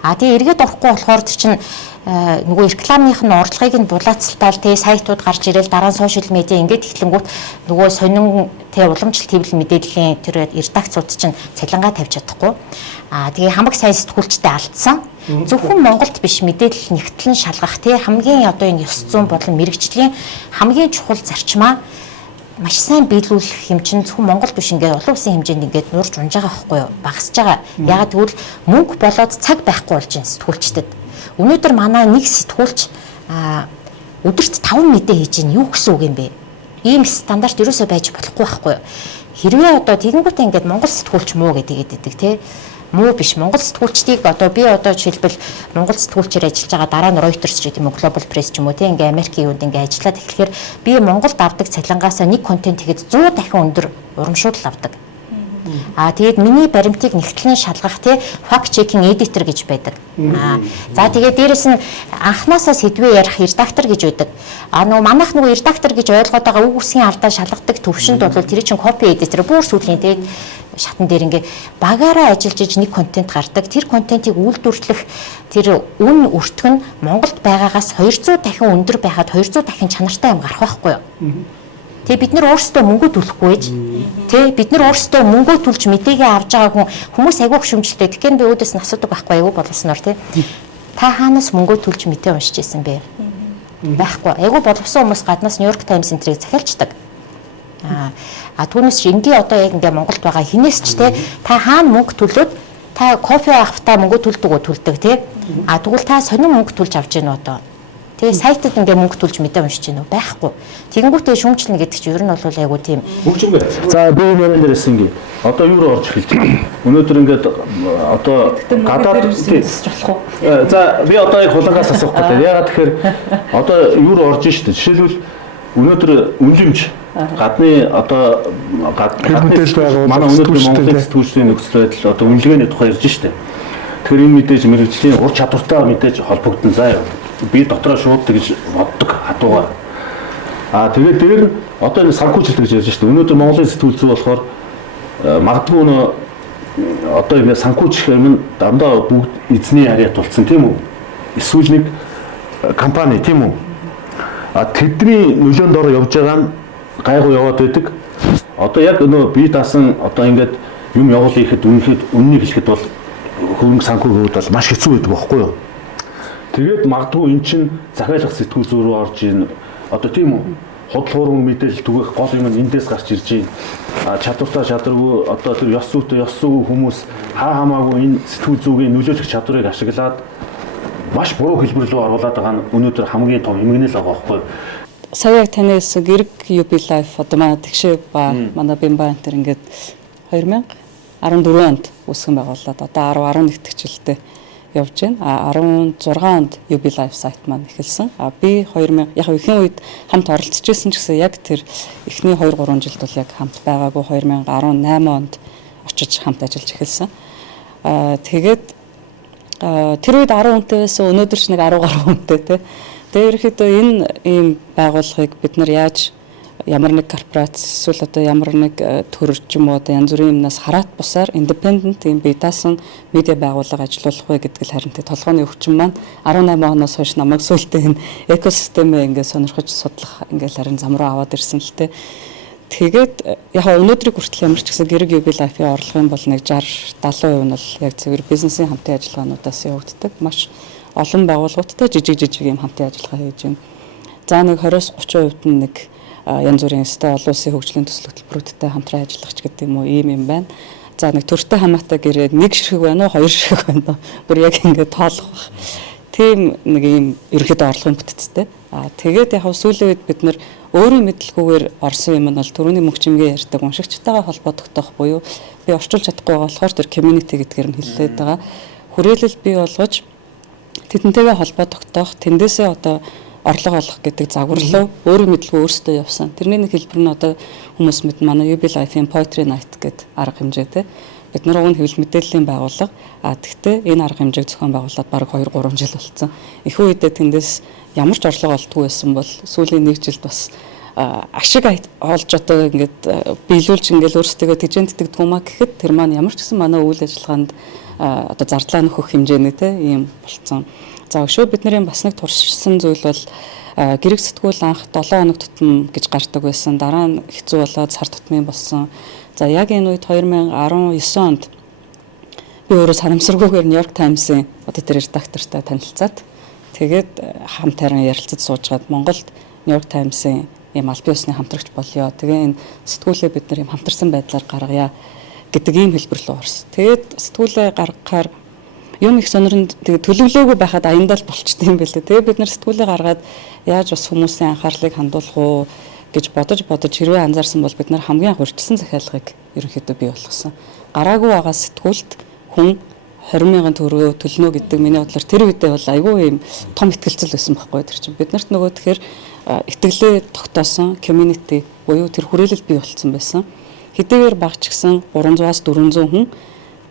Тэгээ эргээд орохгүй болохоор тэр чинь нөгөө рекламных нь орлогыг нь булаацалтаал те сайтууд гарч ирээл дараа нь сошиал медиа ингээд ихлэнгүүт нөгөө сонин те уламжлалт хэвлэл мэдээллийн тэр редакцууд чинь цалингаа тавьж чадахгүй. Тэгээ хамаг сайн сэтгүүлчтэй алдсан. Зөвхөн Монголд биш мэдээлэл нэгтлэн шалгах те хамгийн одоо энэ ёс зүйн болон мэрэгчлийн хамгийн чухал зарчмаа маш сайн биелүүлэх юм чинь зөвхөн Монгол биш ингээд олон улсын хэмжээнд ингээд нуурж унж байгаа байхгүй юу? Багасж байгаа. Ягаад гэвэл мөнгө болоод цаг байхгүй болж байна сэтгүүлчдэд. Өнөөдөр манай нэг сэтгүүлч өдөрт 5 мэдээ хийж ийн юу гэсэн үг юм бэ? Ийм стандарт ерөөсөө байж болохгүй байхгүй юу? Хэрвээ одоо тэгэнгүүтээ ингээд Монгол сэтгүүлч муу гэдэг те муу биш Монгол сэтгүүлчдийг одоо би одоо жишээлбэл Монгол сэтгүүлчээр ажиллаж байгаа дараа нь Reuters ч гэдэг юм уу Global Press ч юм уу те ингээ Америкийн юунд ингээ ажиллаад эхлэхээр би Монголд авдаг цалингаасаа нэг контент хийгээд 100 дахин өндөр урамшуудал авдаг. Тэгээд миний баримтыг нэгтлэн шалгах те fact checking editor гэж байдаг. За тэгээд дээрэс нь анханасаа сэдвээ ярих редактор гэж байдаг. Нөгөө манайх нөгөө редактор гэж ойлгоод байгаа үг үсгийн алдаа шалгадаг төвшөнд бол тэр чинь copy editor бүр сүүлийн те шатан дээр ингээ багаараа ажиллаж иж нэг контент гардаг. Тэр контентийг үйлдвэрлэх тэр үн өртгөн Монголд байгаагаас 200 дахин өндөр байхад 200 дахин чанартай юм гарах байхгүй юу? Тэгээ бид нар өөрсдөө мөнгө төлөхгүй ээж. Тэ бид нар өөрсдөө мөнгө төлж мэдээгээ авч байгаа хүмүүс айгүй хөшөмжлөлтэй. Тэгэхээр би өөдөөс нь асуудаг байхгүй айгүй боловсноор тий. Та хаанаас мөнгө төлж мэдээ уншиж ирсэн бэ? Байхгүй. Айгүй боловсон хүмүүс гаднаас New York Times энтрийг захиалцдаг. Түүнээс энгийн одоо яг ингээ Монголд байгаа хинээс ч тий та хаана мөнгө төлөөд та кофе авахтаа мөнгө төлдөг үү төлдөг тий. Тэгвэл та сонин мөнгө төлж авч гэнэ одоо. Тэгээ сайтад ингээ мөнгө төлж мэдээ уншиж гэнэ үү байхгүй. Тэгэнгүүтээ шүүмжлэнэ гэдэг чинь ер нь бол айгу тийм. Хөгжимгээ. За би энэ дээрээс ингээ одоо юу руу орж эхэлж байна. Өнөөдөр ингээд одоо гадаад болох уу? За би одоо яг хулангаас асуухгүй те. Ягаад тэгэхээр одоо юу руу орж штэ. Жишээлбэл өнөөдөр үнлэмж гадны одоо гадны манай өнөөдөр Монголын сэтгүүлчдийн нөхцөл байдал одоо үнэлгээний тухай ярьж штэ. Тэгэхээр энэ мэдээж мэрэгжлийн ур чадвартай мэдээж холбогдсон заа юу. Би дотроо шууд тэгж боддог хатуугаар. Тэгээд дээр одоо энэ санхүүжилт гэж ярьж штэ. Өнөөдөр Монголын сэтгүүл зүй болохоор магадгүй нөө одоо энэ санхүүжих юм дандаа бүгд эзний харьяа тулцсан тийм үү? Эсвэл нэг компани тийм үү? Тэдний нөлөөнд ороо явж байгаа нь гайгүй яваад байдаг. Одоо яг нөө бие даасан одоо ингээд юм явуул ихэд үннийг хэлэхэд бол хөрөнгө санхүүгүүд бол маш хэцүү байдаг байхгүй юу? Тэгээд магадгүй эн чинь захиалах сэтгүүл зүй рүү орж ийн одоо тийм үү? Худал хуурмаг мэдээлэл түгэх гол юм нь эндээс гарч ирж байна. Чадвартай чадваргүй одоо тэр ёс зүйтэй ёс зүйн хүмүүс хамаагүй энэ сэтгүүл зүйн нөлөөлөх чадварыг ашиглаад маш буруу хэлбэр рүү оруулаад байгаа нь өнөөдөр хамгийн том эмгэнэл байгаа байхгүй юу? Сая яг таны хэлсэн гэрэг UB Life одоо манай тэгшээ ба манай Бимба энэ ингээд 2014 онд үүсгэн байгууллаад одоо 10-11 тэгчлэлтэй явж байна. 16 онд UB Life сайт маань эхэлсэн. Би 2000 яг ихэнх үед хамт оролцож байсан ч гэсэн яг тэр эхний 2-3 жилд бол яг хамт байгаагүй 2018 онд очиж хамт ажиллаж эхэлсэн. Тэгээд тэр үед 10 хүнтэй байсан өнөөдөр ч нэг 10 гаруй хүнтэй тий. Тэгээд ерөөхдөө энэ ийм байгууллагыг бид нар яаж ямар нэг корпорац эсвэл одоо ямар нэг төр ч юм уу одоо янз бүрийн юмнаас хараат бусаар independent юм бие даасан медиа байгууллага ажиллуулах вэ гэдэг л харин толгойн өвчин маань 18 оноос хойш намайг сүултээ энэ экосистемээ ингээд сонирхож судлах ингээд харин зам руу аваад ирсэн л те. Тэгээд яг өнөөдрийг хүртэл ямар ч гэсэн гэрэг UB Life-ийн орлогын бол нэг 60-70% нь бол яг зөвхөн бизнесийн хамтын ажиллагаануудаас явагддаг. Маш олон байгууллагуудтай жижиг юм хамтын ажиллагаа хийж байна. За нэг 20-30% нь нэг янз бүрийн өстэй олон улсын хөгжлийн төсөл хөтөлбөрүүдтэй хамтран ажиллах ч гэдэг юм уу ийм байна. За нэг төртэй хамаатай гэрээ нэг ширхэг байна уу, хоёр ширхэг байна уу? Бүр яг ингээд тоолох. Тийм нэг ийм ерөөд орлогын бүтцтэй. Тэгээд яг сүүлийн үед бид нэр өөрийн мэдлэггүйгээр орсон юм нь бол төрөний мөнгө чимгээ ярьдаг уншигчтайгаа холбогдох буюу би орчуулж чадахгүй байгаа болохоор тэр community гэдгээр нь хэллээд байгаа. Хүрээлэл бий болгож тэдэнтэйгээ холбоо тогтоох, тэндээсээ одоо орлого олох гэдэг загварлуу өөрийн мэдлгүй өөрсдөө явсан. Тэрний нэг хэлбэр нь одоо хүмүүс мэд манай UB Life-ийн Poetry Night гэдэг арга хэмжээтэй. Бид нар уг нь хэвлэл мэдээллийн байгууллага. Тэгтээ энэ арга хэмжээг зохион байгуулад бараг 2-3 жил болсон. Их үедээ тэндээс ямар ч орлого олдгүй байсан бол сүүлийн 1 жилд бас ашиг олж одоо ингээд биелүүлж ингээд өөрсдөө тэжээнддэг юмаа гэхэд тэр маань ямар ч гэсэн манай үйл ажиллагаанд одоо зардлаа нөхөх хэмжээний те ийм болцсон. За өшөө бидний бас нэг туршсан зүйл бол гэрэг сэтгүүл анх 7 хоног тутам гэж гардаг байсан. Дараа нь хэцүү болоод сар тутмын болсон. За яг энэ үед 2019 онд би өөрөө санамсаргүйгээр Нью-Йорк Таймс-ийн одоо тэр редактортай танилцаад тэгээд хамт харин ярилцаж суужгаад Монголд Нью-Йорк Таймс-ийн ийм албан ёсны хамтрагч болёо. Тэгээ энэ сэтгүүлээ бид нар ийм хамтарсан байдлаар гаргая гэдэг ийм хэлбэр рүү орсон. Тэгээд сэтгүүлээ гаргахаар юм их сонирхонд тэгээ төлөвлөөгүй байхад аяндаа л болчтой юм байлээ. Тэгээ бид нар сэтгүүлээ гаргаад яаж бас хүмүүсийн анхаарлыг хандуулах уу гэж бодож хэрвээ анзаарсан бол бид нар хамгийн хурцсан захиалгыг ерөнхийдөө бий болгосон. Гараагүй байгаа сэтгүүлд хүн 20,000 төгрөгөө төлнө гэдэг миний бодлоор тэр үедээ бол айгүй юм том ихтгэлцэл байсан байхгүй тэр чинь. Бид нарт нөгөө тэгэхээр итгэлээ тогтоосон community буюу тэр хүрээлэл бий болцсон байсан. Хэдийгээр багч гисэн 300-аас 400 хүн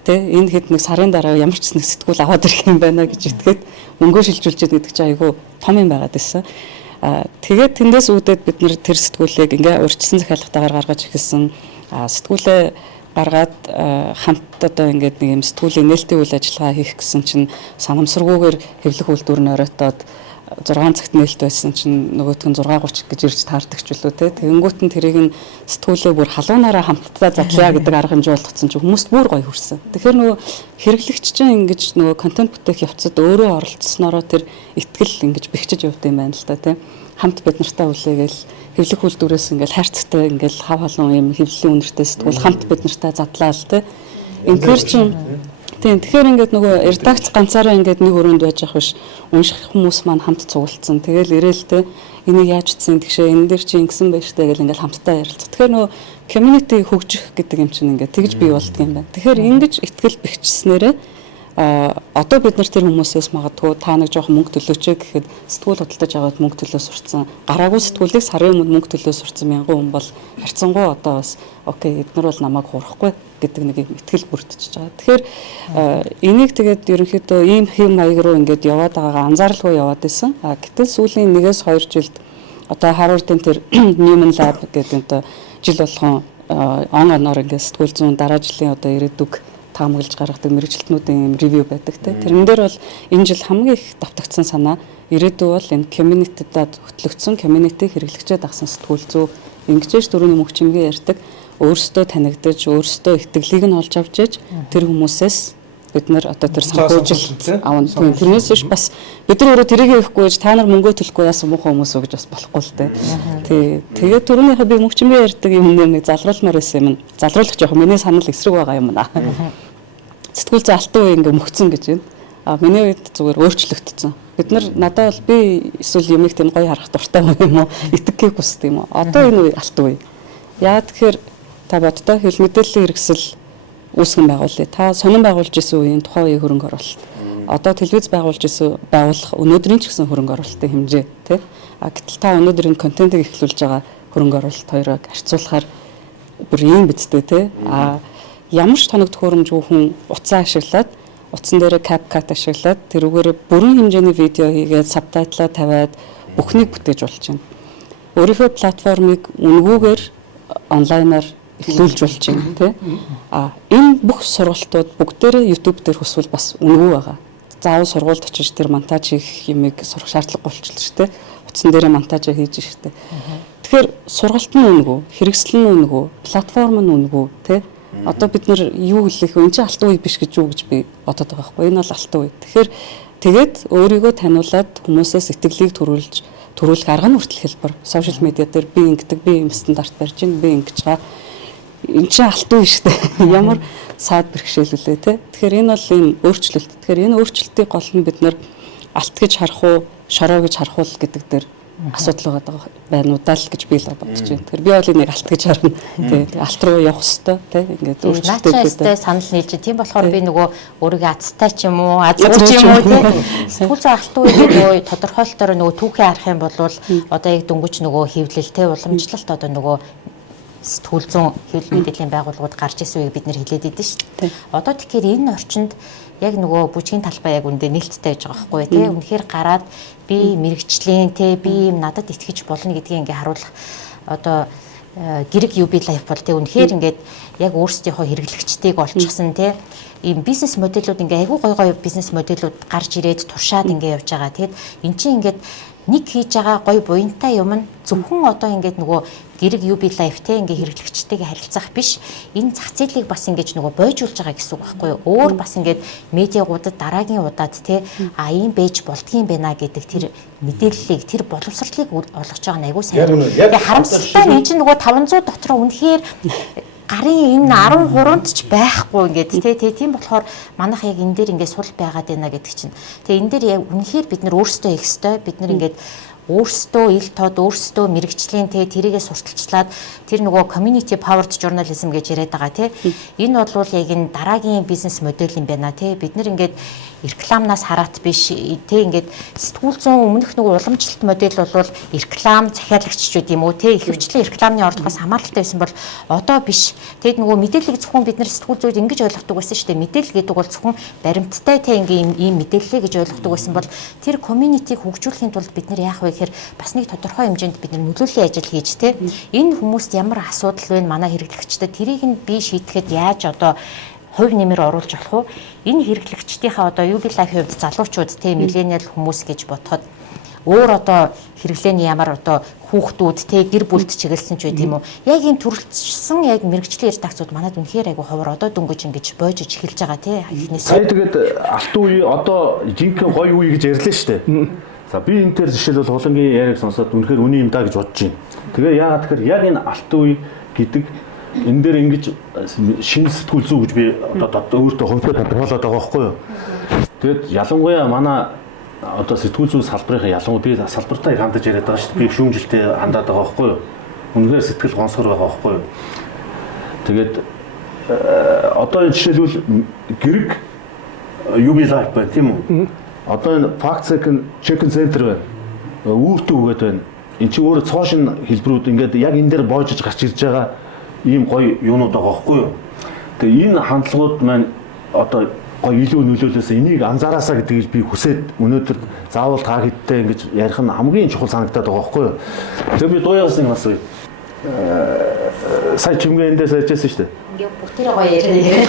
энэ хэд нэг сарын дараа ямар ч нэг сэтгүүл аваад ирэх юм байна гэж итгээд мөнгөө шилжүүлж яах гэдэг чинь айгүй том юм байгаад байсан. Тэгээд тэндээс үүдээд бид нэр тэр сэтгүүлийг ингээ урьдчилсан захиалгатаагаар гаргаж эхэлсэн. Сэтгүүлээ гаргаад хамт одоо ингээд нэг юм сэтгүүлийн нээлтийн үйл ажиллагаа хийх гэсэн чинь санамсаргүйгээр хэвлэх үйлдвэрний оройтоод 6 цагт нээлт байсан чинь нөгөөтг нь 6:30 гэж ирж таардаг ч үлээ те. Тэгэнгүүт нь тэрийг нь сэтгүүлээ бүр халуунаараа хамтдаа задлаа гэдэг арга хэмжээ болгоцсон чинь хүмүүст бүр гоё хүрсэн. Тэгэхээр нөгөө хэрэглэгч чинь ингэж нөгөө контент бүтээх явцад өөрөө оролцсноороо тэр итгэл ингэж бэхжиж явд юм байна л та те. Хамт бид нартай үлээгээл хэвлэх үйлдвэрээс ингээл хайрцагтай ингээл хав халуун юм хэвлэлийн үнэртэй сэтгүүл хамт бид нартай задлаа л те. Ингээр чинь тийм тэгэхээр ингээд нөгөө редакц ганцаараа ингээд нэг өрөөнд байж ах биш унших хүмүүс маань хамт цугулцсан. Тэгэл ирээлтэй энийг яаж утсан тэгшээ энэ дээр чи ингэсэн байж таа гэл ингээд хамтдаа ярилцах. Тэгэхээр нөгөө community хөгжих гэдэг юм чинь ингээд тэгж бий болдго юм байна. Тэгэхээр ингэж итгэл бэхжснээрээ одоо бид нар тэр хүмүүсээс магадгүй та нэг жоохон мөнгө төлөөч гэхэд сэтгүүл худалдаж аваад мөнгө төлөө сурцсан. Гараагүй сэтгүүлийг сарын өмнө мөнгө төлөө сурцсан 1000 хүн бол харьцангуй одоо бас окей эдгээр бол намайг хурахгүй гэдэг нэг итгэл бүрдчихэж байгаа. Тэгэхээр энийг тэгээд ерөнхийдөө ийм хэм маяг руу ингээд яваад байгаагаа анзааралгүй яваад байсан. Гэтэл сүүлийн 1-2 жилд одоо Harvard-ын тэр Newman Lab гэдэг одоо жил болгон оноор ингээд сэтгүүл зүүн дараа жилийн одоо ирээдүг таамаглаж гаргадаг мэрэгчлэтнүүдийн ревю байдаг те. Тэрэн дээр бол энэ жил хамгийн их давтагдсан санаа ирээдүй бол энэ community-дад хөтлөгдсөн community хэрэглэгчээ дагсан сэтгүүл зүй ингэж дөрөвний мөнгө чимгээ ярьдаг өөрсдөө танигдаж өөрсдөө итгэлийг нь олж авч ээж тэр хүмүүсээс бид нар одоо тэр санхүүжилт авна. Тэрнээс биш бас бид нар өөрөө тэрийг хийхгүй гэж та нар мөнгөө төлөхгүй яасан муухай хүмүүс үү гэж бас болохгүй л те. Тэгээд түрүүнийхээ би мөнгө чимгээ ярьдаг юм нэг залруулмаар байсан юм. Залруулах жоох миний санал эсрэг байгаа юм наа. Сэтгүүл зүй алтан үе ингээ мөхцөн гэж байна. Миний үед зүгээр өөрчлөгдсөн. Бид нар надад бол би эсвэл юмыг тийм гоё харах дуртай юм уу? Итгэхийг хүсдэг юм уу? Одоо энэ үе алтан үе. Яа тэгэхээр та боддоо хэл мэдээллийн хэрэгсэл үүсгэн байгуулъя. Та сонин байгуулж исэн үеийн тухайн үеийн хөрөнгө оруулалт. Одоо телевиз байгуулж исэн байгуулах өнөөдрийн ч гэсэн хөрөнгө оруулалтын хэмжээ тий. Гэтэл та өнөөдрийн контентыг эхлүүлж байгаа хөрөнгө оруулалт хоёрыг харьцуулахаар бүр ийм бидтэй тий. Ямар ч тоног төхөөрөмжгүй хүн утсаа ашиглаад утсан дээр CapCut ашиглаад тэрүүгээр бүрэн хэмжээний видео хийгээд сабтайтлаа тавиад бүхнийг бүтээж болж байна. өөрийнхөө платформыг үнгүүгээр онлайнаар эхлүүлж болж байна тий. Энэ бүх сургалтууд бүгдээрээ YouTube дээр хүсвэл бас үнгүү байгаа. Заавал сургуульд очиж тэр монтаж хийх юмыг сурах шаардлага болчихлоо шүү дээ. Утсан дээрээ монтажаа хийж штэ. Тэгэхээр сургалт нь үнгүү, хэрэгсэл нь үнгүү, платформ нь үнгүү тий. Одоо бид нар юу хэлэх вэ? Энд чинь алтан үе биш гэж юу гэж би бодоод байгаа байхгүй. Энэ бол алтан үе. Тэгэхээр тэгээд өөрийгөө таниулаад хүмүүсээ сэтгэлийг төрүүлэх арга нь хүртэл хэлбэр. Сошиал медиа дээр би ингэдэг, би юм стандарт барьж байна, би ингэж байгаа. Энд чинь алтан үе шүү дээ. Ямар саад бэрхшээлүүлээ тий. Тэгэхээр энэ бол энэ өөрчлөлт. Тэгэхээр энэ өөрчлөлтийг гол нь бид нар алт гэж харах уу, шороо гэж харах уу гэдэг дээр асуудал байгаа байна уу даа л гэж би л бодож байна. Тэгэхээр би бол энийг алт гэж харна. Тий. Алт руу явах хэрэгтэй тий. Ингээд өөрчлөлттэй санал нийлж тийм болохоор би нөгөө өөрийгөө азтай ч юм уу, азгуур ч юм уу тий. Сэтгүүл зүйн алт үеийг нөгөө тодорхойлолтоор нөгөө түүхээ харах юм бол одоо яг дөнгөж нөгөө хэвлэл тий уламжлалт одоо нөгөө сэтгүүл зүйн хэвлэл мэдээллийн байгууллагууд гарч ирсэн үеийг бид нэр хэлээд идэв шүү дээ. Одоо тэгэхээр энэ орчинд яг нөгөө бүжгийн талбай яг үндэ нээлттэй байж байгаа байхгүй тий. Үнэхээр гараад би мэрэгчлийн тий би юм надад итгэж болно гэдгийг ингээ харуулах одоо гэрэг UB Life бол тий үнэхээр ингээд яг өөрсдийнхөө хэрэглэгчдийг олчихсан тий ийм бизнес модельүүд ингээ айгүй гой бизнес модельүүд гарч ирээд туршаад ингээ явж байгаа. Тэгэд эн чинь ингээд нэг хийж байгаа гой буянтай юм нь зөвхөн одоо ингээд нөгөө гэрэг UB Life те ингээ хэрэглэгчтэйгээ харилцах биш энэ зах зээлийг бас ингэж нөгөө бойжуулж байгаа гэсэн үг байхгүй юу. Өөр бас ингээд медиагуудад дараагийн удаад те ийм байж болдгийм байна гэдэг тэр мэдээллийг тэр боловсролыг олгож байгаа нь айгүй сайн. Тэгээ харамсалтай нь чинь нөгөө 500 дотроо үнэхээр гарын энэ 13-нд ч байхгүй ингээд тий тийм болохоор манайх яг энэ дээр ингээд сул байгаад байна гэдэг чинь. Тэгээ энэ дээр яг үнэхээр бид нар өөрсдөө их өстой бид нар ингээд өөрсдөө ил тод өөрсдөө мэрэгчлийн тэрийгээ сурталчлаад тэр нөгөө community powered journalism гэж яриад байгаа тий. Энэ бол яг энэ дараагийн бизнес модель юм байна тий. Бид нар ингээд рекламнаас хараат биш тий ингээд сэтгүүл зүйн өмнөх нөгөө уламжлалт модель бол реклам захиалагччуд юм уу тий ихэвчлэн рекламны орлогоос хамааралтай байсан бол одоо биш. Тэгэд нөгөө мэдээллийг зөвхөн бид нар сэтгүүл зүйд ингэж ойлгодог байсан шүү дээ. Мэдээлэл гэдэг бол зөвхөн баримттай тий ингээд ийм мэдээлэл гэж ойлгодог байсан бол тэр community-г хөгжүүлэхийн тулд бид нар яах вэ гэхээр бас нэг тодорхой хэмжээнд бид нар нөлөөллийн ажил хийж тий энэ хүмүүст ямар асуудал вэ манай хэрэглэгчдэд тэрийг нь би шийдэхэд яаж одоо хувь нэмэр оруулж болох уу? Энэ хэрэглэгчдийнхаа одоо UB Life хувьд залуучууд те миллениал хүмүүс гэж бодоход өөр одоо хэрэглээний ямар одоо хүүхдүүд те гэр бүлд чиглэсэн ч үгүй тийм үү? Яг энэ төрөлцсөн яг мэрэгчлийн редакцууд манайд үнэхээр айгу ховор одоо дөнгөж ингэж боожиж эхэлж байгаа те эхнээс. Сая тэгээд алт үе одоо жинхэнэ гоё үе гэж ярьлаа шүү дээ. За би энэ төр жишээлбэл хулангийн яриаг сонсоод үнэхээр үний юм даа гэж бодож байна. Тэгээ яагаад тэгэхээр яг энэ алт үе гэдэг энэ дээр ингэж шинэ сэтгүүл зүй гэж би одоо өөртөө хувьдаа тодорхойлоод байгаа байхгүй юу. Тэгэд ялангуяа манай одоо сэтгүүл зүй салбарын ялангуяа би салбартаа хандаж яриад байгаа шүү дээ. Би шүүмжилтэй хандаад байгаа байхгүй юу. Үнэхээр сэтгэл гонсгор байгаа байхгүй юу. Тэгээд одоо энэ жишээлбэл гэрэг UB Life байна тийм үү? Одоо энэ fact check center байна. Үүртүү үгээд байна. Энд чи өөрөө цоошин хэлбэрүүд ингээд яг энэ дээр боожж гарч ирж байгаа ийм гоё юунууд байгаа байхгүй юу. Тэгээ энэ хандлагууд маань одоо гоё илүү нөлөөлөөс энийг анзаараасаа гэдгийг би хүсээд өнөөдөр заавал та хэдтэй ингэж ярих нь хамгийн чухал санагдаад байгаа байхгүй юу. Тэгээ би дууяас нэг асууя. Сая чимгээ эндээс ярьжсэн шүү дээ. Ингээ бүгдээ гоё яриад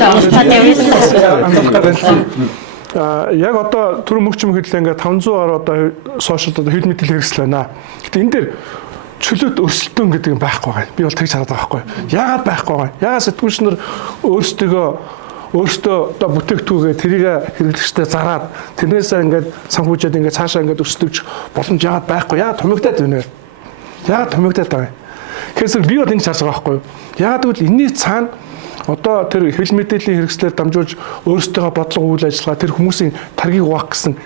яг одоо түр мөгчм хөдлөө ингээ 500 гаруй одоо сошиал одоо хэвлэл мэдээлэл хэрэгсэл байна. Гэтэ энэ дээр чөлөөт өрсөлдөөн гэдэг юм байхгүй байгаа. Би бол тэгж хараад байгаа байхгүй. Яагаад байхгүй байгаа? Яагаад сэтгүүлчнэр өөрсдөө одоо бүтээгтүүгээ тэрийг хэрэглэгчтэй зараад тэрнээсээ ингээд санхүүжээд ингээд цаашаа ингээд өрсөлдөвч боломж яагаад байхгүй? Яагаад томигдаад байна вэ? Яагаад томигдаад байгаа юм? Тэгэхээр би бол ингэж харж байгаа байхгүй. Яагаад гэвэл энэний цаана одоо тэр хэвлэл мэдээллийн хэрэгслээр дамжуулж өөрсдөө бодлого үйл ажиллагаа тэр хүмүүсийн таргийг хуваах гэсэн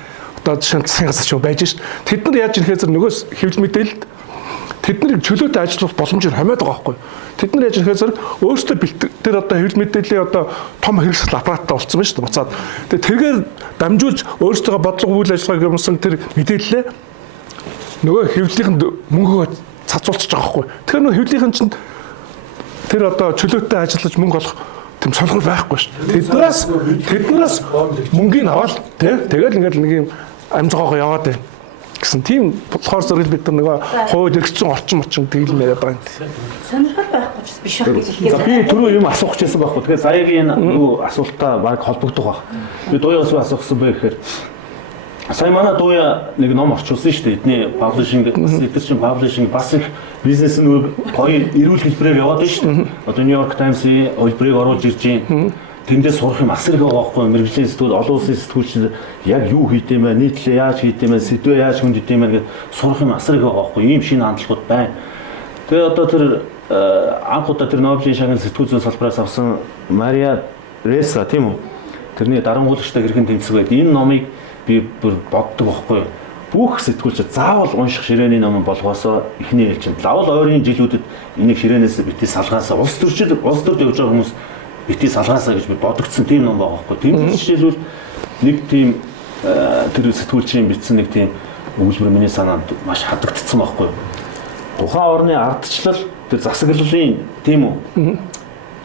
одоо жишээ нь засгийн газар ч байж шít. Тэд нар яаж ирэхээр нөгөөс хэвлэл мэдээлэлд тэднийг чөлөөтэй ажиллах боломжийг хомиод байгаа байхгүй. Тэд нар яаж ирэхээр өөрсдөө тэр одоо хэвлэл мэдээллийн одоо том хэрэгсэл аппараттай болцсон байна шүү дээ буцаад. Тэгээ тэргээр дамжуулж өөрсдөө бодлого үйл ажиллагааг юмсан тэр мэдээлэлээ нөгөө хэвлэлийнхэнд мөнгөө цацуулчих байгаа байхгүй. Тэгэхээр нөгөө хэвлэлийнхэн чинь тэр одоо чөлөөтэй ажиллаж мөнгө олох тийм сонирхол байхгүй шүү. Тэднээс мөнгөний аваад тэгэл ингээд нэг юм амжгоогоо яваад байна гэсэн гэсэн тийм болохоор зэрэг бид нар нөгөө хууль эрхцэн орчин тэгэл яриад байгаа юм. Сонирхол байхгүй ч биш байх гэж За хэлгээд. би түрүү юм асуух гэсэн байхгүй. Тэгэхээр саягийн юу асуултаа баг холбогдох баг. Би дууяас асуусан байх гэхээр сая манай дууя нэг ном орчуулсан шүү дээ. Эдний паблишинг, эдгэрчин паблишинг бас их бизнес нь гоё эрүүл хэлбэрээр яваад байна шүү дээ. Одоо Нью-Йорк Таймс-ийн хөлбрийг оруулж ирж байна. Тэндээс сурах юм асар их байгаа байхгүй. Мэргэжлийн сэтгүүл, олон улсын сэтгүүлчид яг юу хийдэм бэ, нийтлээ яаж хийдэм бэ, сэдвээ яаж хөндөд юм бэ гэж сурах юм асар их байгаа байхгүй. Ийм шинэ хандлагууд байна. Тэгээ одоо тэр анх удаа тэр Нобелийн шагнал сэтгүүл зүйн салбараас авсан Мария Реса тийм үү? Тэрний дарангуулагчтай хэрхэн тэмцэх вэ? Энэ номыг би бүр боддог байхгүй. Бүх сэтгүүлчид заавал унших ширээний ном болгоосоо эхний ээлжинд лавл ойрын жилүүдэд энийг ширээнээс битгий салгаасаа улс төрд явж байгаа хүмүүс битгий салгаасаа гэж би бодогдсон тийм ном байгаа байхгүй. Тийм жишээлбэл нэг тийм тэр сэтгүүлчийн бичсэн нэг тийм өгүүлбэр миний санаанд маш хадагдсан байхгүй. Тухайн орны ардчлал тэр засаглалын тийм үү?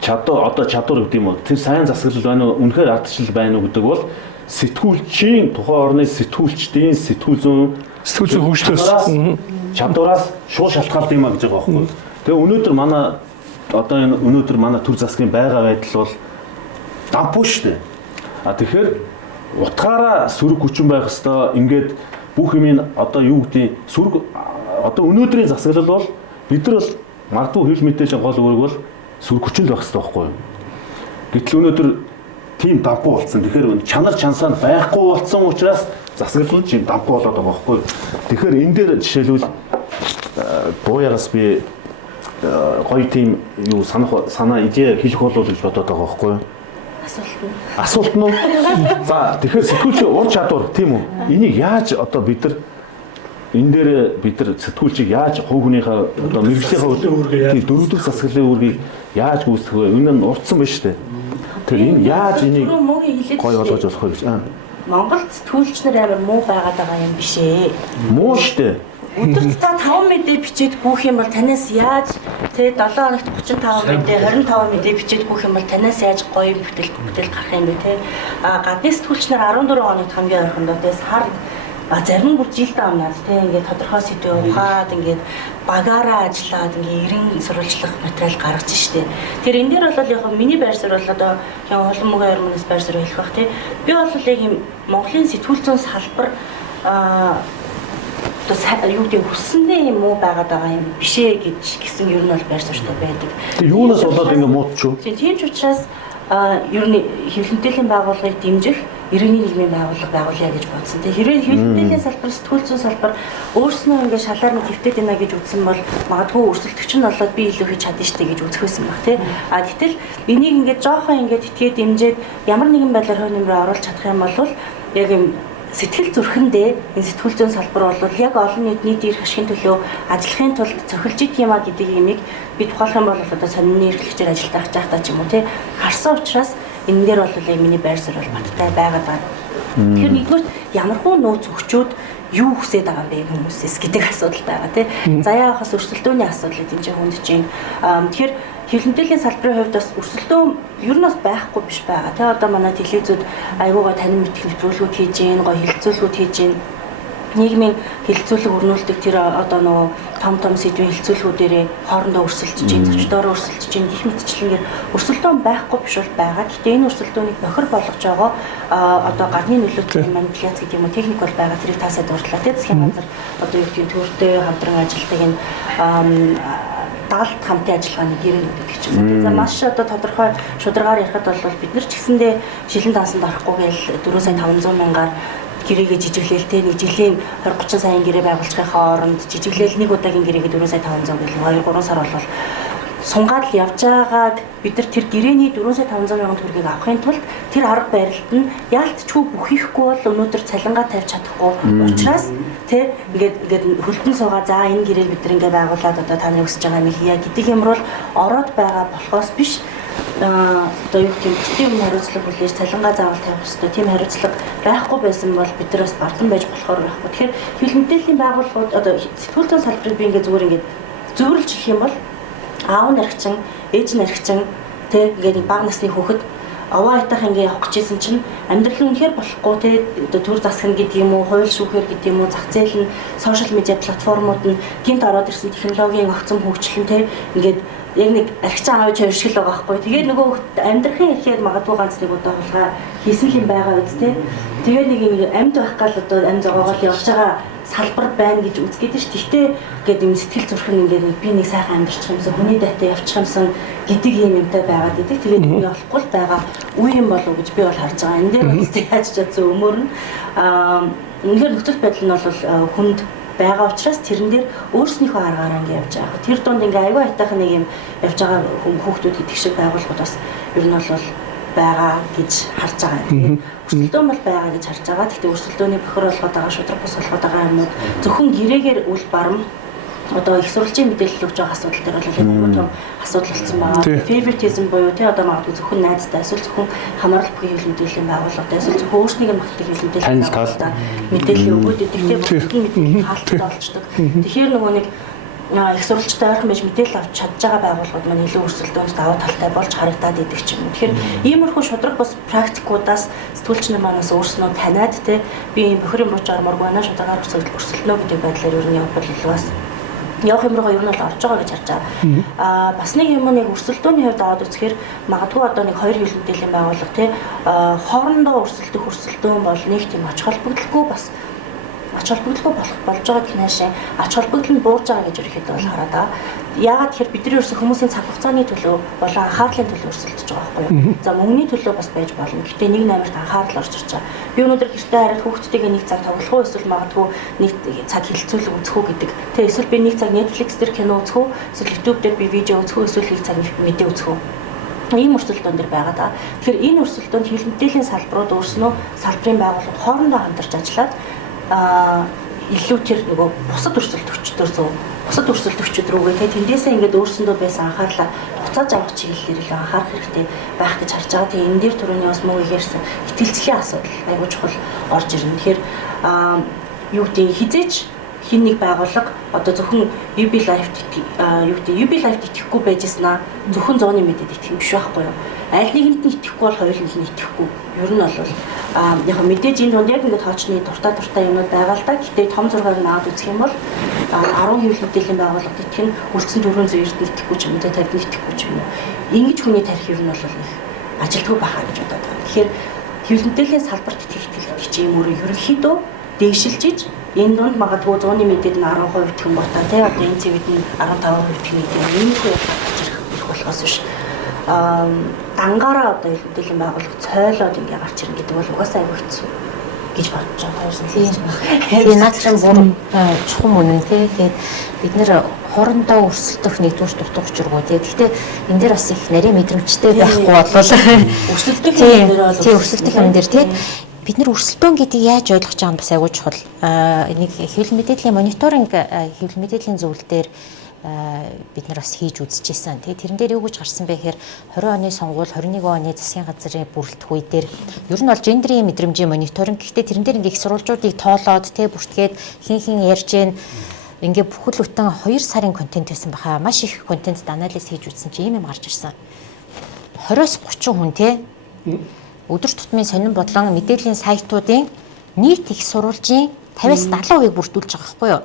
Чадвар гэдэг юм уу? Тэр сайн засаглал байна уу? Үнэхээр ардчлал байна уу гэдэг бол сэтгүүлчийн тухайн орны сэтгүүлчдийн сэтгүүл зүйн хөгжлөөс чадвараас шууд шалтгаалдаг юм а гэж байгаа байхгүй. Тэгээ өнөөдөр манай төр засгийн байгаль байдал бол дампуу шүү дээ. Тэгэхээр утгаараа сөрөг хүчин байх хэвээр ингээд бүх юм одоо юу гэдэг сөрөг одоо өнөөдрийн засаглал бол бид нар бол магадгүй хэл мэдээллийн гол үүрэг бол сөрөг хүчин байх хэвээр байхгүй юу. Гэтэл өнөөдөр тийм дампуу болсон. Тэгэхээр чанар чансаа байхгүй болсон учраас засаглал чинь дампуу болоод байгаа байхгүй юу. Тэгэхээр энэ дээр жишээлбэл дууяраас би гоё тийм юу санаа идея хэлэх болов гэж бодоод байгаа байхгүй юу. Асуулт нь. За тэгэхээр сэтгүүлчийн ур чадвар тийм үү? Энийг яаж одоо бид нар энэ дээр бид нар сэтгүүлчийг яаж хувь хүнийхээ одоо мэргэжлийн дөрөвдөх засаглалын үүргийг яаж гүйцэтгэх вэ? Энэ нь урдсан байна шүү дээ. Тэр энэ яаж энийг гоё болгож болох вэ гэж. Монголд сэтгүүлч нар амар муу байгаад байгаа юм биш ээ. Муу шүү дээ. Өдөрт та 5 мэдээ бичээд гүйх юм бол танаас яаж тэ 7 хоногт 35 мэдээ 25 мэдээ бичээд гүйх юм бол танаас яаж гоё бүтээл гарах юм бэ те. Гадны сэтгүүлч нар 14 хоногт хамгийн ойрхондоо тэ сар зарим бүр жилдээ амнаад те ингээд тодорхой сэдвээ ухаад ингээд багаараа ажиллаад ингээд 90 сурвалжлах материал гаргаж штэ. Тэгэхээр энэ дээр бол яг миний байр суурь бол одоо олон мөгөө өрмөнөөс байр суурь хэлэх бах те. Би бол яг юм Монголын сэтгүүл зүйн салбар одоо юу гэдэг хүссэндээ юм уу байгаад байгаа юм биш ээ гэсэн ер нь бол байр суурьтай байдаг. Тэгээ юунаас болоод ингэ муудчих вэ? Тийм ч учраас ер нь хэвлэл мэдээллийн байгууллагыг дэмжих иргэний нийгмийн байгууллага байгуулъя гэж бодсон. Тэгээ хэрвээ хэвлэл мэдээллийн салбар, сэтгүүл зүйн салбар өөрснөө ингэ шалаар нь твтээд байна гэж үзсэн бол магадгүй өрсөлдөгч нь болоод би илүү хийж чадна штэ гэж үзэх байсан баг тий. Гэтэл энийг ингээд жоохон ингээд итгээд дэмжиж ямар нэгэн байдлаар хувь нэмрээ оруулах чадах юм бол яг юм сэтгэл зүрхэндээ энэ сэтгүүл зүйн салбар бол яг олон нийт эрх ашигын төлөө ажиллахын тулд цохилж идэх юм а гэдэг юмыг би тухайлах юм бол одоо сонины эрхлэгчээр ажилтаа хаж байхдаа ч юм уу тий харсан учраас энэ дээр бол миний байр суурь бол баттай байгаад байна. Тэгэхээр нэгдүгээр ямархуу нөөц өгчөөд юу хүсээд байгаа юм бэ хүмүүсээс гэдэг асуудал байгаа тий. Заяа хас өрсөлдөөний асуудал гэдэг чинь хүнд чинь. Тэгэхээр хэвлэл мэдээллийн салбарын хувьд бас өрсөлдөөн ер нь бас байхгүй биш байгаа. Тэ одоо манай телевизүүд айгуугаа танин мэдэх нэвтрүүлгүүд хийж гин, гоё хэлэлцүүлгүүд хийж гин. Нийгмийн хэлэлцүүлэг өрнүүлдэг тэр одоо нөгөө том сэдвийн хэлэлцүүлгүүдээрээ хоорондоо өрсөлдөж гин, зочдоор өрсөлдөж гин гэх мэтчлэнгээр өрсөлдөөн байхгүй биш бол байгаа. Гэхдээ энэ өрсөлдөөнийг бохир болгож байгаа одоо гадны нөлөөтэй манипуляц гэдэг юм уу техник бол байгаа. Тэрийг таасаа дурдлаа. Тэ засгийн газар одоо юу гэдэг төрдөө хамтран ажилладаг энэ даалт хамтын ажиллагааны гэрээ гэдэг ч юм уу. За маш одоо тодорхой шударгаар ярихад бол бид нар ч гэсэндээ шилэн дансанд орохгүй гээл 4,500 мянгаар гэрээгээ жижиглээл те нэг жилийн 20-30 саяын гэрээ байгуулчихын хооронд жижиглээл нэг удаагийн гэрээгээ 4,500 гэл 2-3 сар болвол сунгаад л явж байгааг бид нар тэр гэрээний 4,500 мянган төгрөгийг авахын тулд тэр арга барилд нь яалтчгүй бүхийхгүй бол өнөөдөр цалингаа тавьж чадахгүй учраас тэ ингээд хөлтөн суугаа за энэ гэрээл бид нар ингээд байгуулад одоо та нар өсөж байгаа юм хийя гэдэг юмр бол ороод байгаа болохоос биш одоо юу гэх юм тийм хариуцлага хүлээж цалингаа заавал тавих хэрэгтэй тийм хариуцлага байхгүй байсан бол бид нар бас бардам байж болохоор байхгүй. Тэгэхээр хэвлэл мэдээллийн байгууллагууд одоо сэтгүүл зүйн салбарыг би ингээд зүгээр зөвөрлж хэлэх юм бол аав наригчин, ээж наригчин тэг ингээд баг насны хүүхэд аваа айтах ингээ явах гэжсэн чинь амьдрал нь үнэхээр болохгүй те одоо төр засгна гэдэг юм уу, хууль шүүхээр гэдэг юм уу, зах зээл нь, сошиал медиа платформуд нь гинт ороод ирсэн технологийн огцом хөгжил нь те ингээд яг нэг архичаа авч явшил байгаа байхгүй. Тэгээд нөгөө амьдрахын ихээр магадгүй ганц нэг удаа хулгай хийсэн юм байгаа үст те. Тэгээд нэг ингэ амьд байх гал одоо амьд зогоогоо явж байгаа салбар байна гэж үзгээд ш. Тэгтээ гээд юм сэтгэл зүрхэн ингээд би нэг сайхан амьдарчих юмсан, хүний дайтай явчих юмсан гэдэг юмтай байгаад идэг. Тэгээд би болохгүй л байгаа үе юм болов гэж би бол харж байгаа. Энэ дээр үстэй яаж чадсан өмөр нь үнэхээр нөхцөл байдал нь бол хүнд байгаа учраас тэрэн дээр өөрснийхөө аргаараа ингэ явж байгаа. Тэр донд ингээ аягүй айтайхан нэг юм явж байгаа хүүхдүүд гэдэг шиг байгууллагууд бас ер нь бол байгаа гэж харж байгаа юм. Өрсөлдөөн бол байгаа гэж харж байгаа. Гэхдээ өрсөлдөөний бохир болгоод байгаа, шудраг бус болгоод байгаа юмуд зөвхөн гэрээгээр үл барам одоо их сурвалжийн мэдээлэл өгж байгаа асуудал дээр бол аюул том асуудал болсон байгаа. Favoritism буюу тий одоо магадгүй зөвхөн найзтай эсвэл зөвхөн хамаарал бүхий хэвлэл мэдээллийн байгууллагатай эсвэл зөвхөн өөрснийг нь магтдаг хэвлэл мэдээллийн байгууллагатай мэдээлэл өгөөд идэвхтэй бүхэл мэдээлэл хаалттай болчдөг. Тэгэхээр нөгөө нэг их сурвалжтай ойрхон байж мэдээлэл авч чадж байгаа байгууллагууд маань илүү өрсөлдөөнд даваа талтай болж харагдаад идэг ч юм. Тэгэхээр иймэрхүү шудраг бас практикуудаас сэтгүүлч нар манаас өөрснөө таниад те би ийм бохирын бууч армарг байна шударгаар өрсөлдөнө гэдэг байдлаар ер нь явбал бас явах юмроо ер нь бол орж байгаа гэж харж байгаа. Бас нэг юм нэг өрсөлдөөний хувьд аваад үзэхээр магадгүй одоо нэг хоёр хэвлэл мэдээллийн байгууллага тий хоорондоо өрсөлдөөн бол нэг тийм ач холбогдолгүй бас ач холбогдолгүй болж байгаа гинашин ач холбогдол нь буурж байгаа гэж ерөөхдөө бол хараад байгаа. Яагаад тэгэхээр бидний ерөөсө хүмүүсийн цаг хугацааны төлөө болон анхаарлын төлөө өрсөлдөж байгаа байхгүй юу? За мөнгөний төлөө бас байж болно. Гэтэ нэг намайг анхаарал орж ирж байгаа. Би өнөөдөр гэртээ хараад хүүхдтэйгээ нэг цаг тоглох уу эсвэл магадгүй нэг цаг хилцүүлэг үзэх үү гэдэг. Тэ эсвэл би нэг цаг Netflix дээр кино үзэх үү? Эсвэл YouTube дээр би видео үзэх үү? Эсвэл нэг цаг мэдээ үзэх үү? Ийм өрсөлдөөн дээр байгаа даа. Тэгэхээр энэ өрсөлдөөнд хэвлэл мэдээллийн салбарууд өөрснөө салбарын байгууллагууд хоорондоо хамтарч ажиллаад илүү тэр нөгөө бусад өрсөлдөгчд рүүгээ те тэндээсээ ингээд өөрсөндөө байсан анхаарлаа буцааж авах чиглэлээр илүү анхаарах хэрэгтэй байх гэж харж байгаа. Тэгээ энэ дээр түрүүний бас мөн ярьсан итгэлцлийн асуудал аягүй чухал орж ирнэ. Тэгэхээр юу гэдэг хизээч хин нэг байгууллага одоо зөвхөн UB Life итгэхгүй байжснаа зөвхөн зооны мэдээд итгэх юм биш байхгүй юу? Аль нэгэнд нь итгэхгүй бол хоёуланд нь итгэхгүй. Ер нь бол яг мэдээж энэ донд яг ингээд хоочны дуртай юмнууд байгаа л да. Гэтэ том зургаар нь аваад үзэх юм бол 10 хэвлэл мэдээллийн байгууллагад итгэх нь үлдсэн 400 эрдэнэ итгэхгүй ч юм уу, 50 итгэхгүй ч юм уу. Ингэж хүний тарих ер нь бол их ажилтгүй байхаа гэж бодоод байна. Тэгэхээр хэвлэл мэдээллийн салбарт итгэх чинь юм өөрөө ерөнхийдөө дээшилж иж энэ донд магадгүй 100-ны мэдээд нь 10% итгэн ботаа тий одоо энэ цэвэд нь 15% итгэх гэдэг юм их их болохоос биш. Дангаараа одоо хэлбэлэн байгууллага цойлоод ингээ гарч ирнэ гэдэг бол угаасаа аягүй хэцүү гэж бодож байгаа. Тийм наадхан бүр чухам үнэн тий. Тэгээд бид нэр хоорондоо өрсөлдөх нэгдүгээр дутуу учиргүй тий. Гэхдээ энэ дээр бас их нарийн мэдрэмжтэй байхгүй болвол өрсөлдөх юм дээр бол өрсөлдөх юм дээр тий. Бид нэр өрсөлдөөн гэдгийг яаж ойлгож байгаа нь бас аягүй чухал. Нэг хэвлэл мэдээллийн мониторинг хэвлэл мэдээллийн зөвлөл дээр бид нар бас хийж үзчихсэн. Тэгээ тэрэн дээр юу гэж гарсан бэ гэхээр 20 оны сонгуул 21 оны засгийн газрын бүрэлдэх үе дээр ер нь бол гендрийн мэдрэмжийн мониторинг гэхдээ тэрэн дээр ингээ их сурвалжуудыг тоолоод тэ бүртгээд хин ярьж гэн ингээ бүхэл бүтэн 2 сарын контент байсан баха. Маш их контент анализ хийж үзсэн чи ийм юм гарч ирсэн. 20-30 хүн тэ өдөр тутмын сонин бодлон мэдээллийн сайтуудын нийт их сурвалжийн 50-70% бүрдүүлж байгаа байхгүй юу?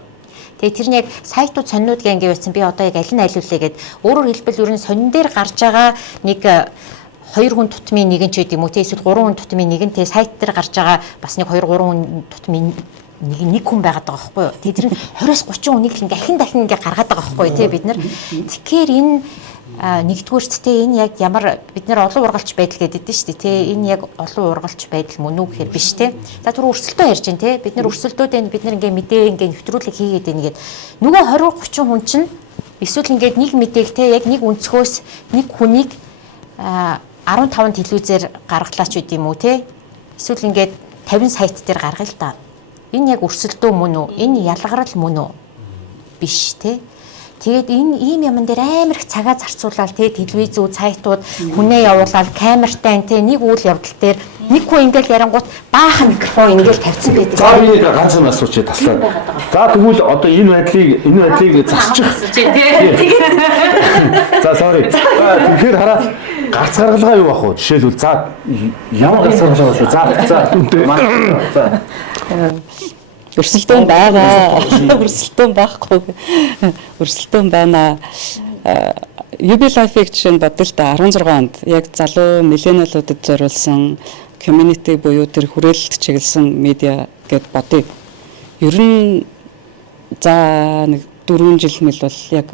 Тэгээ тэр нь яг сайтууд сонинууд гэнгээ байсан. Би одоо яг аль нь айлуулъя гэд өөрөөр хэлбэл ер нь сонин дээр гарч байгаа нэг 2 хүн тутмын нэгэн ч гэдэг юм уу те эсвэл 3 хүн тутмын нэгэн те сайт дээр гарч байгаа бас нэг 2 3 хүн тутмын нэг хүн байгаад байгаа байхгүй юу? Тэгээ тэр нь 20-30 хүнийг ингээ дахин ингээ гаргаад байгаа байхгүй юу те бид нар. Тэгэхээр энэ нэгдүгээрт те энэ яг ямар бид нар олон ургалч байдал гэдэг дээ шүү дээ те энэ яг олон ургалч байдал мөн үү гэхээр биш те за түр өрсөлдөө ярьж байна те бид нар өрсөлдөөд бид нар ингээ мэдээ ингээ нэвтрүүлэг хийгээд байна гэд нөгөө 20-30 хүн чинь эсвэл ингээ нэг мэдээг те яг нэг өнцгөөс нэг хүнийг 15 телевизээр гаргалаач үт юм уу те эсвэл ингээ 50 сайт дээр гаргая л да энэ яг өрсөлдөө мөн үү энэ ялгарл мөн үү биш те. Тэгээд энэ ийм юмн дээр амар их цагаа зарцуулаад те телевизүү сайтууд хүнээ явуулаад камертай те нэг үйл явдал дээр нэг хүн ингээл ярангуут баахан микрофон ингээл тавьсан байдаг. За би ганц юм асуучих таслаа. За тэгвэл одоо энэ байдлыг засчих. За sorry. Тэгэхээр хараа гарц гаргалгаа юу бах вэ? Жишээлбэл за ямар гарц гаргалгаа шүү. За. Өрсөлдөөн байгаа. Өрсөлдөөн байхгүй. Өрсөлдөөн байна. UB Life-ийг жишээ нь бодъё л да 16 онд яг залуу миллениалуудад зориулсан community буюу тэр хүрээлэлт чиглэсэн медиа гэд бодъё. Ер нь за нэг 4 жил мэл бол яг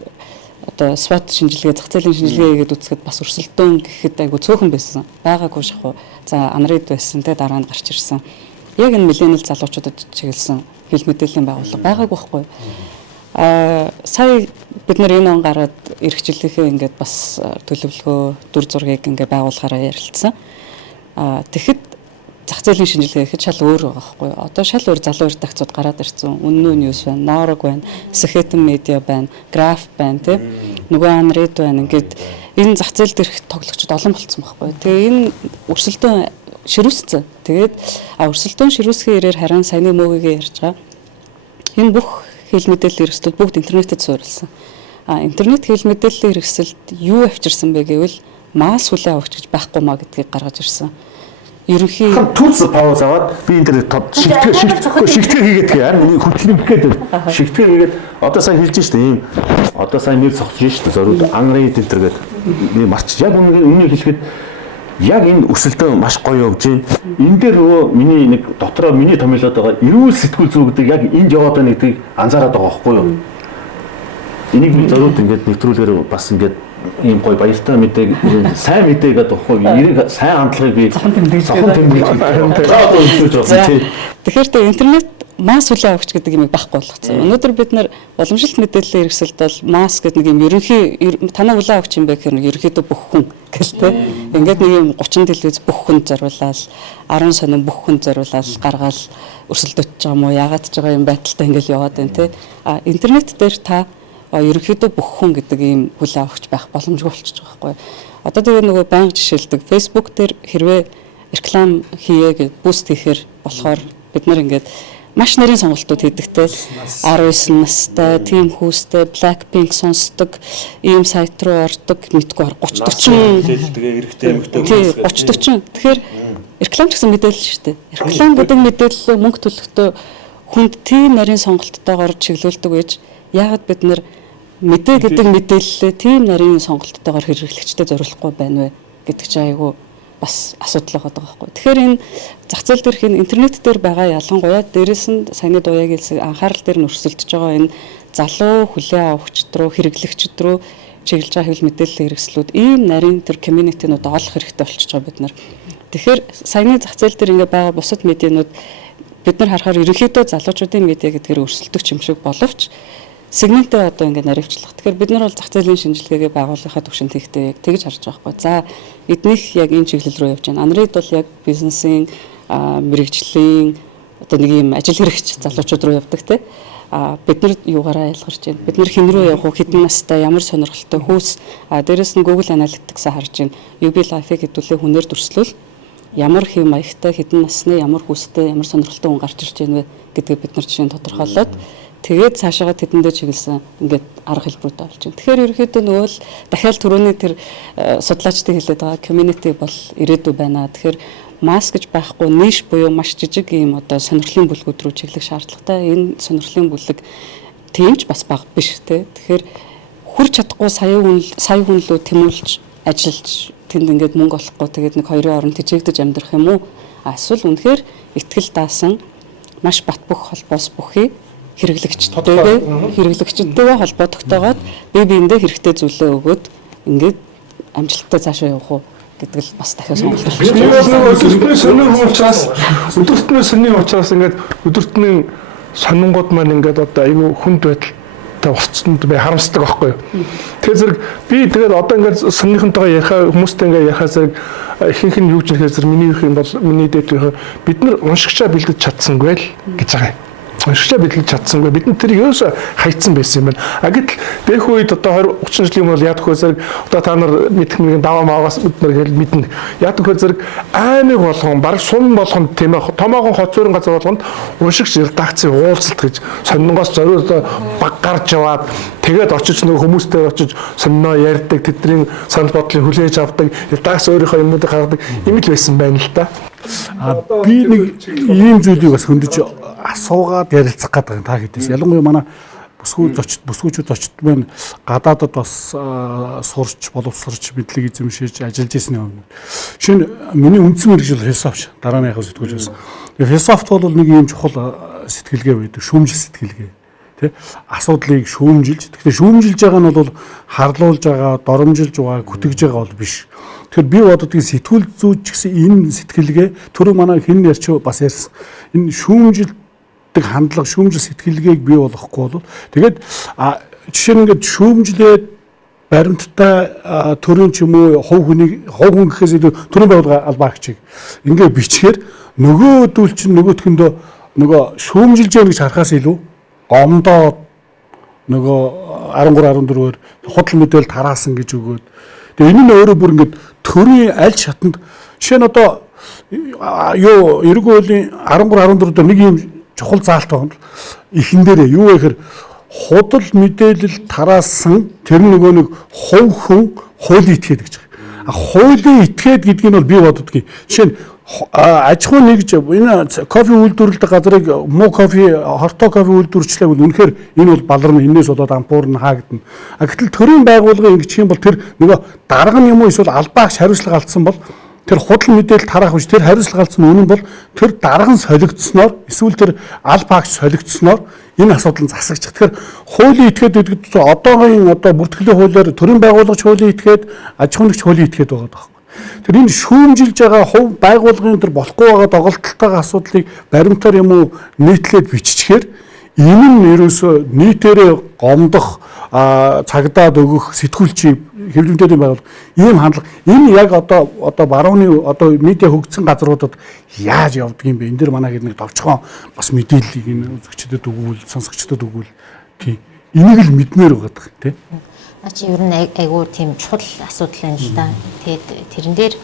одоо SWOT шинжилгээ, зах зээлийн шинжилгээ хийгээд үзэхэд бас өрсөлдөөн гэхэд айгу цөөхөн байсан. Байгаагүй шахуу. За Android байсан те дараа нь гарч ирсэн. Яг энэ миллениал залуучуудад чиглэсэн хэл мэдээллийн байгууллага байгаагүй байхгүй. Сая бид нар энэ он гараад эрхчлэлийнхээ ингээд бас төлөвлөгөө дүр зургийг ингээд байгуулахаараа ярилцсан. Тэгэхэд зах зээлийн шинжилгээ гэхэд шал өөр байгаа байхгүй. Одоо шал өөр залуу редакцууд гараад ирсэн. Үнэн ньюс байна, Норог байна, Сэхэтэн медиа байна, Граф байна тий. Нөгөө Анред байна. Ингээд энэ зах зээл дээрх тоглогчид олон болцсон байхгүй. Тэгээ энэ өрсөлдөөн ширүүсцэн. Тэгээд өрсөлдөөн ширүүсгийн ирээр харин саяны мөгийг ярьж байгаа. Энэ бүх хэл мэдээллийн хэрэгслүүд бүгд интернетэд суурилсан. Интернет хэл мэдээллийн хэрэгсэлд юу авчирсан бэ гэвэл масс хүлээн авахч гэж байхгүй маа гэдгийг гаргаж ирсэн. Ерөнхий tools power аваад би энэ төр шигтгэр хийгээд харин хөлтлөмх гээд шигтгэр хийгээд одоо сайн хэлж штэ ийм одоо сайн нэр цогцож штэ зориуд Android энэ төр гээд нэг марч яг үннийг хэлэхэд яг энэ өрсөлдөөн маш гоё явж байна. Энэ дээр нөгөө миний нэг дотроо миний томилоод байгаа эрүүл сэтгүүл зүгдэг яг энд яваад байна гэдгийг анзаараад байгаа байхгүй юу? Энийг би зориуд ингээд нэвтрүүлгээр бас ингээд ийм гоё баяртай мэдээг сайн мэдээ гэдэг байхгүй юу? Сайн хандлагыг би зохон тэмдэглэж байна. Тэгэхээр тэ интернет масс хүлээн авахч гэдэг юм байхгүй болгоцсон. Өнөөдөр бид нар уламжлалт мэдээллийн хэрэгсэлд бол масс гэдэг нэг юм ерөнхий танаа хүлээн авахч юм бэ гэхээр ерөнхийдөө бүх хүн гэлтэй. Ингээд нэг юм 30 телевиз бүх хүн зориулаад 10 сонин бүх хүн зориулаад гаргаал өрсөлдөж байгаа юм уу? Яагаад ч байгаа юм байдалтай ингээд яваад байна те. Интернет дээр та ерөнхийдөө бүх хүн гэдэг ийм хүлээн авахч байх боломжгүй болчихж байгаа байхгүй. Одоо тэгээ нөгөө байнга жишээлдэг Facebook дээр хэрвээ реклам хийе гэж буст хийхээр болохоор бид нар ингээд маш нарийн сонголтууд хийдэгтэй 19 настай, team хүүстэй, Blackpink сонсдог, ийм сайт руу ордог, мэдгүй 30 40 тэгээ хэрэгтэй эмэгтэй 30 40. Тэгэхээр реклам ч гэсэн мэдээлэл шүү дээ. Реклам гэдэг мэдээлэл мөнгө төлөхдөө хүнд тийм нарийн сонголттойгоор чиглүүлдэг гэж яагаад бид нар мэдээ гэдэг мэдээлэлээ тийм нарийн сонголттойгоор хэрэглэгчдэд зориулахгүй байна вэ гэдэг чинь айгүй бас асуудал байгаа байхгүй. Тэгэхээр энэ зах зээл дээрх энэ интернет дээр байгаа ялангуяа дээрэс нь саяны дуяаг хэлсэн анхаарал дээр нь өрсөлдөж байгаа энэ залуу хүлээн авахчд руу хэрэглэгчд рүү чиглэж байгаа хэвлэл мэдээллийн хэрэгслүүд ийм нарийн тэр community-нууд олох хэрэгтэй болчихж байгаа бид нар. Тэгэхээр саяны зах зээл дээр ингээ байгаа бусад медианууд бид нар харахаар ерөнхийдөө залуучуудын медиа гэдгээр өрсөлдөх юм шиг боловч сегментээ одоо ингээд наривчлах. Тэгэхээр бид нар бол зах зээлийн шинжилгээгээ байгуулахад төвшинт хийхдээ яг тэгж харж байгаа байхгүй. За эднийх яг энэ чиглэл рүү явж байна. Android бол яг бизнесийн мэрэгжлийн одоо нэг юм ажил хэрэгч залуучууд руу явдаг те. Бид нар юугаараа ялгарч байна. Бид нар хэн рүү явах вэ? Хэдэн настай, ямар сонирхолтой хүүс. Дээрээс нь Google Analytics-аа харж байна. UB Life-ийг хэдүүлээ хүнээр дүрслүүл ямар хэв маягтай, хэдэн насны, ямар хүүстэй, ямар сонирхолтой хүн гарч ирж байна вэ гэдгийг бид нар жишээ нь тодорхойлоод тэгээд цаашаа тэдэндээ чиглэсэн ингээд арга хэлбэрүүд болж байна. Тэгэхээр ерөнхийдөө нөгөө л дахиад түрүүний тэр судлаачдын хэлээд байгаа community бол ирээдүй байна. Тэгэхээр масс гэж байхгүй ниш буюу маш жижиг юм одоо сонирхлын бүлгүүд рүү чиглэх шаардлагатай. Энэ сонирхлын бүлэг тэмч бас бага биш те. Тэгэхээр хүрч чадахгүй сая хүн лөө тэмүүлж ажиллаж тэнд ингээд мөнгө олохгүй тэгээд нэг хоёрын оронд тижээгдэж амьдрах юм уу? Эсвэл үнэхээр ихтгэл даасан маш бат бөх холбоос бүхий хэрэглэгчтэйгээ холбоотойгоод бие биендээ хэрэгтэй зүйлээ өгөөд ингээд амжилттай цаашаа явах уу гэдэг л бас дахиад сонголт болж байна. Би бол өдөртний сонин учраас ингээд өдөртний сонингууд маань ингээд одоо айгүй хүнд байдалтай болцсонд би харамсдаг байхгүй юу. Тэгэхээр зэрэг би тэгээд одоо ингээд сонирхонтойгоо ярихаа хүмүүстэй ингээд ярихаа зэрэг ихэнх нь юу гэж нэхэр зэрэг миний их юм бол миний дэд бид нар уншигчаа бэлдэж чадсангүй л гэж байгаа юм. уншилаа бидлэж чадсангүй. Бид нар тэрийг ерөөсө хайцсан байсан юм байна. А гэтэл дэх үед одоо 20 30 жилийн бол яадаг вэ зэрэг одоо та нар мэдэх нэг даваа маагаас бид нар хэл мэднэ. Яадаг вэ зэрэг аймаг болгон баг сум болгонд тийм ээ томоохон хоцорын газар болгонд уншигч редакцийн уулзалт гэж соннингоос зориуд баг гарч яваад тэгээд очиж нөгөө хүмүүстэй очиж сонноо ярьдаг, тэдний санал бодлыг хүлээж авдаг, редакц өөрийнхөө юмнуудыг гаргадаг юм л байсан байна л да. Би нэг ийм зүйлийг бас хөндөж асуугаад ярилцах гэдэг та хэдээс. Ялангуяа манай бүсгүүчүүд очт байна гадаадад бас сурч боловсрч мэдлэг эзэмшиж ажиллаж ирсний өмнө. Шинэ миний үндсэн мэргэжил философч дарааныхаа сэтгүүлч байсан. Философт бол нэг ийм чухал сэтгэлгээ байдаг, шүүмжил сэтгэлгээ. Тэ асуудлыг шүүмжилж. Тэгэхээр шүүмжилж байгаа нь бол харлуулж байгаа, доромжилж байгаа, күтгэж байгаа бол биш. Тэгэхээр би боддгийн сэтгүүл зүйч гэсэн энэ сэтгэлгээ түрүү манай хэн ярьч бас ярьсан. Энэ шүүмжилдэг хандлага, шүүмжил сэтгэлгээг бий болгохгүй бол тэгээд жишээ нь ингээд шүүмжлээд баримттай төрийн ч юм уу хов хүн гэхээс илүү төрийн байгууллага албаагчийг ингээд бичгээр нөгөөдөл чинь нөгөөтгөндөө нөгөө шүүмжилж яах гэж харахаас илүү гомдоод нөгөө 13 14-ээр худал мэдээлэл тараасан гэж өгөөд тэгээ энэ нь өөрөө бүр ингээд төрийн аль шатанд жишээ нь одоо юу эргүү үеийн 13 14 дээр нэг юм чухал заалт байна. Ихэн дээрээ юу вэ гэхээр худал мэдээлэл тараасан тэр нөгөө нэг хувь хүн хуулийн этгээд гэж байгаа. Хуулийн этгээд гэдэг нь бол би боддгийн. Жишээ нь аж ахуй нэгж энэ кофе үйлдвэрлэдэг газрыг муу кофе, хортой кофе үйлдвэрчлээг бол үнэхээр энэ бол баларна, энээс болоод ампуурна хаагдана. Гэтэл төрийн байгууллага ингэчих юм бол тэр нөгөө дарга нь юм уу эсвэл албаагч хариуцлага алдсан бол тэр худал мэдээлэл тараах биш тэр хариуцлага алдсан үнэн бол тэр дарга нь солигдсноор эсвэл тэр албаагч солигдсноор энэ асуудал нь засагч. Тэгэхээр хуулийн этгээд гэдэг одоогийн бүртгэлийн хуулиар төрийн байгууллагч хуулийн этгээд, аж ахуй нэгж хуулийн этгээд байгаа даа. Тэр энэ шүүмжилж байгаа хувь байгууллагын тэр болохгүй байгаа доголдолтойгоо асуудлыг баримтаар юм уу нийтлээд биччихээр энэ нь ерөөсөө нийтээрээ гомдох, цагдаад өгөх, сэтгүүлчийг хэвлэмжийн байгууллага ийм хандлага энэ яг одоо барууны одоо медиа хөгжсөн газруудад яаж явдаг юм бэ? Энэ дэр манай нэг товчхон бас мэдээллийг энэ үзэгчдэд өгвөл, сонсогчдод өгвөл тийм энийг л мэдмээр байгаа тийм. Чи ер нь айгүй тийм чухал асуудал байна л да. Тэгээд тэрэн дээр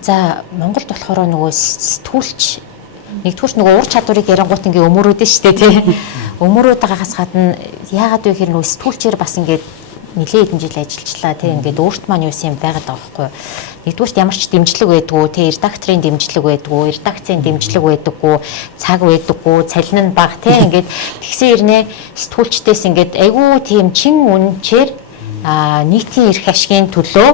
за Монголд болохоор нөгөө сэтгүүлч нэгдүгürt нөгөө ур чадварыг ярангуут ингээ өмөрөөдөө штэ тий. Өмөрөөд байгаагаас гадна яагаад вэ гэхээр нөгөө сэтгүүлчээр бас ингээд нэлээд хэдэн жил ажиллажлаа тий. Ингээд өөрт маань юу юм байгаад байгаа байхгүй. Нэгдүгürt ямар ч дэмжлэг байдгүй тий. Редакторын дэмжлэг байдгүй, редакцийн дэмжлэг байдаггүй, цаг байдаггүй, цалин нь бага тий. Ингээд тэгсэн ирнэ сэтгүүлчдээс ингээд айгүй тийм чин үнчээр нийтийн эрх ашигын төлөө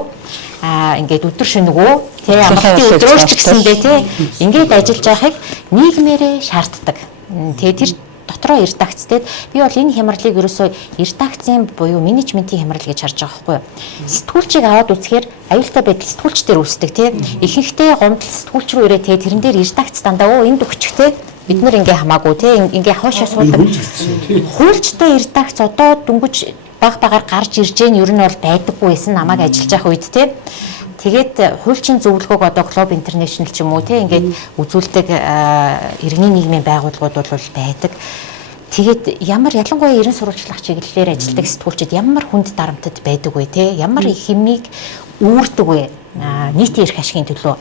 ингээд өдөр шөнөгөө тий амралтын өдрөөс ч гэсэндээ тий ингээд ажиллаж байхыг нийгмээрээ шаарддаг. Тэгээ тэр дотроо редакцтэй би бол энэ хямралыг ерөөсөө редакцийн буюу менежментийн хямрал гэж харж байгаа байхгүй юу. Сэтгүүлчийг аваад үзэхээр аюултай байдал сэтгүүлчдэр үүсдэг тий. Ихэнхдээ гомдол сэтгүүлч рүү ирээ тий тэрэн дээр редакц дандаа энэ дөгчтэй бид нар ингээ хамаагүй тий ингээ хавшаа суулдаг. Хуульчтай редакц одоо дөнгөж баг багаар гарч ирж гэн ер нь бол байдаггүй байсан намайг ажиллаж явах үед тий. Тэгээд хуульчийн зөвлөгөөг одоо Globe International ч юм уу тий ингээд үзүүлдэг иргэний нийгмийн байгууллагууд бол байдаг. Тэгээд ямар ялангуяа ерэн сурвалжлах чиглэлээр ажилладаг сэтгүүлчид ямар хүнд дарамтад байдаг вэ тий ямар их хэмийг үүрдэг вэ нийтийн эрх ашигын төлөө.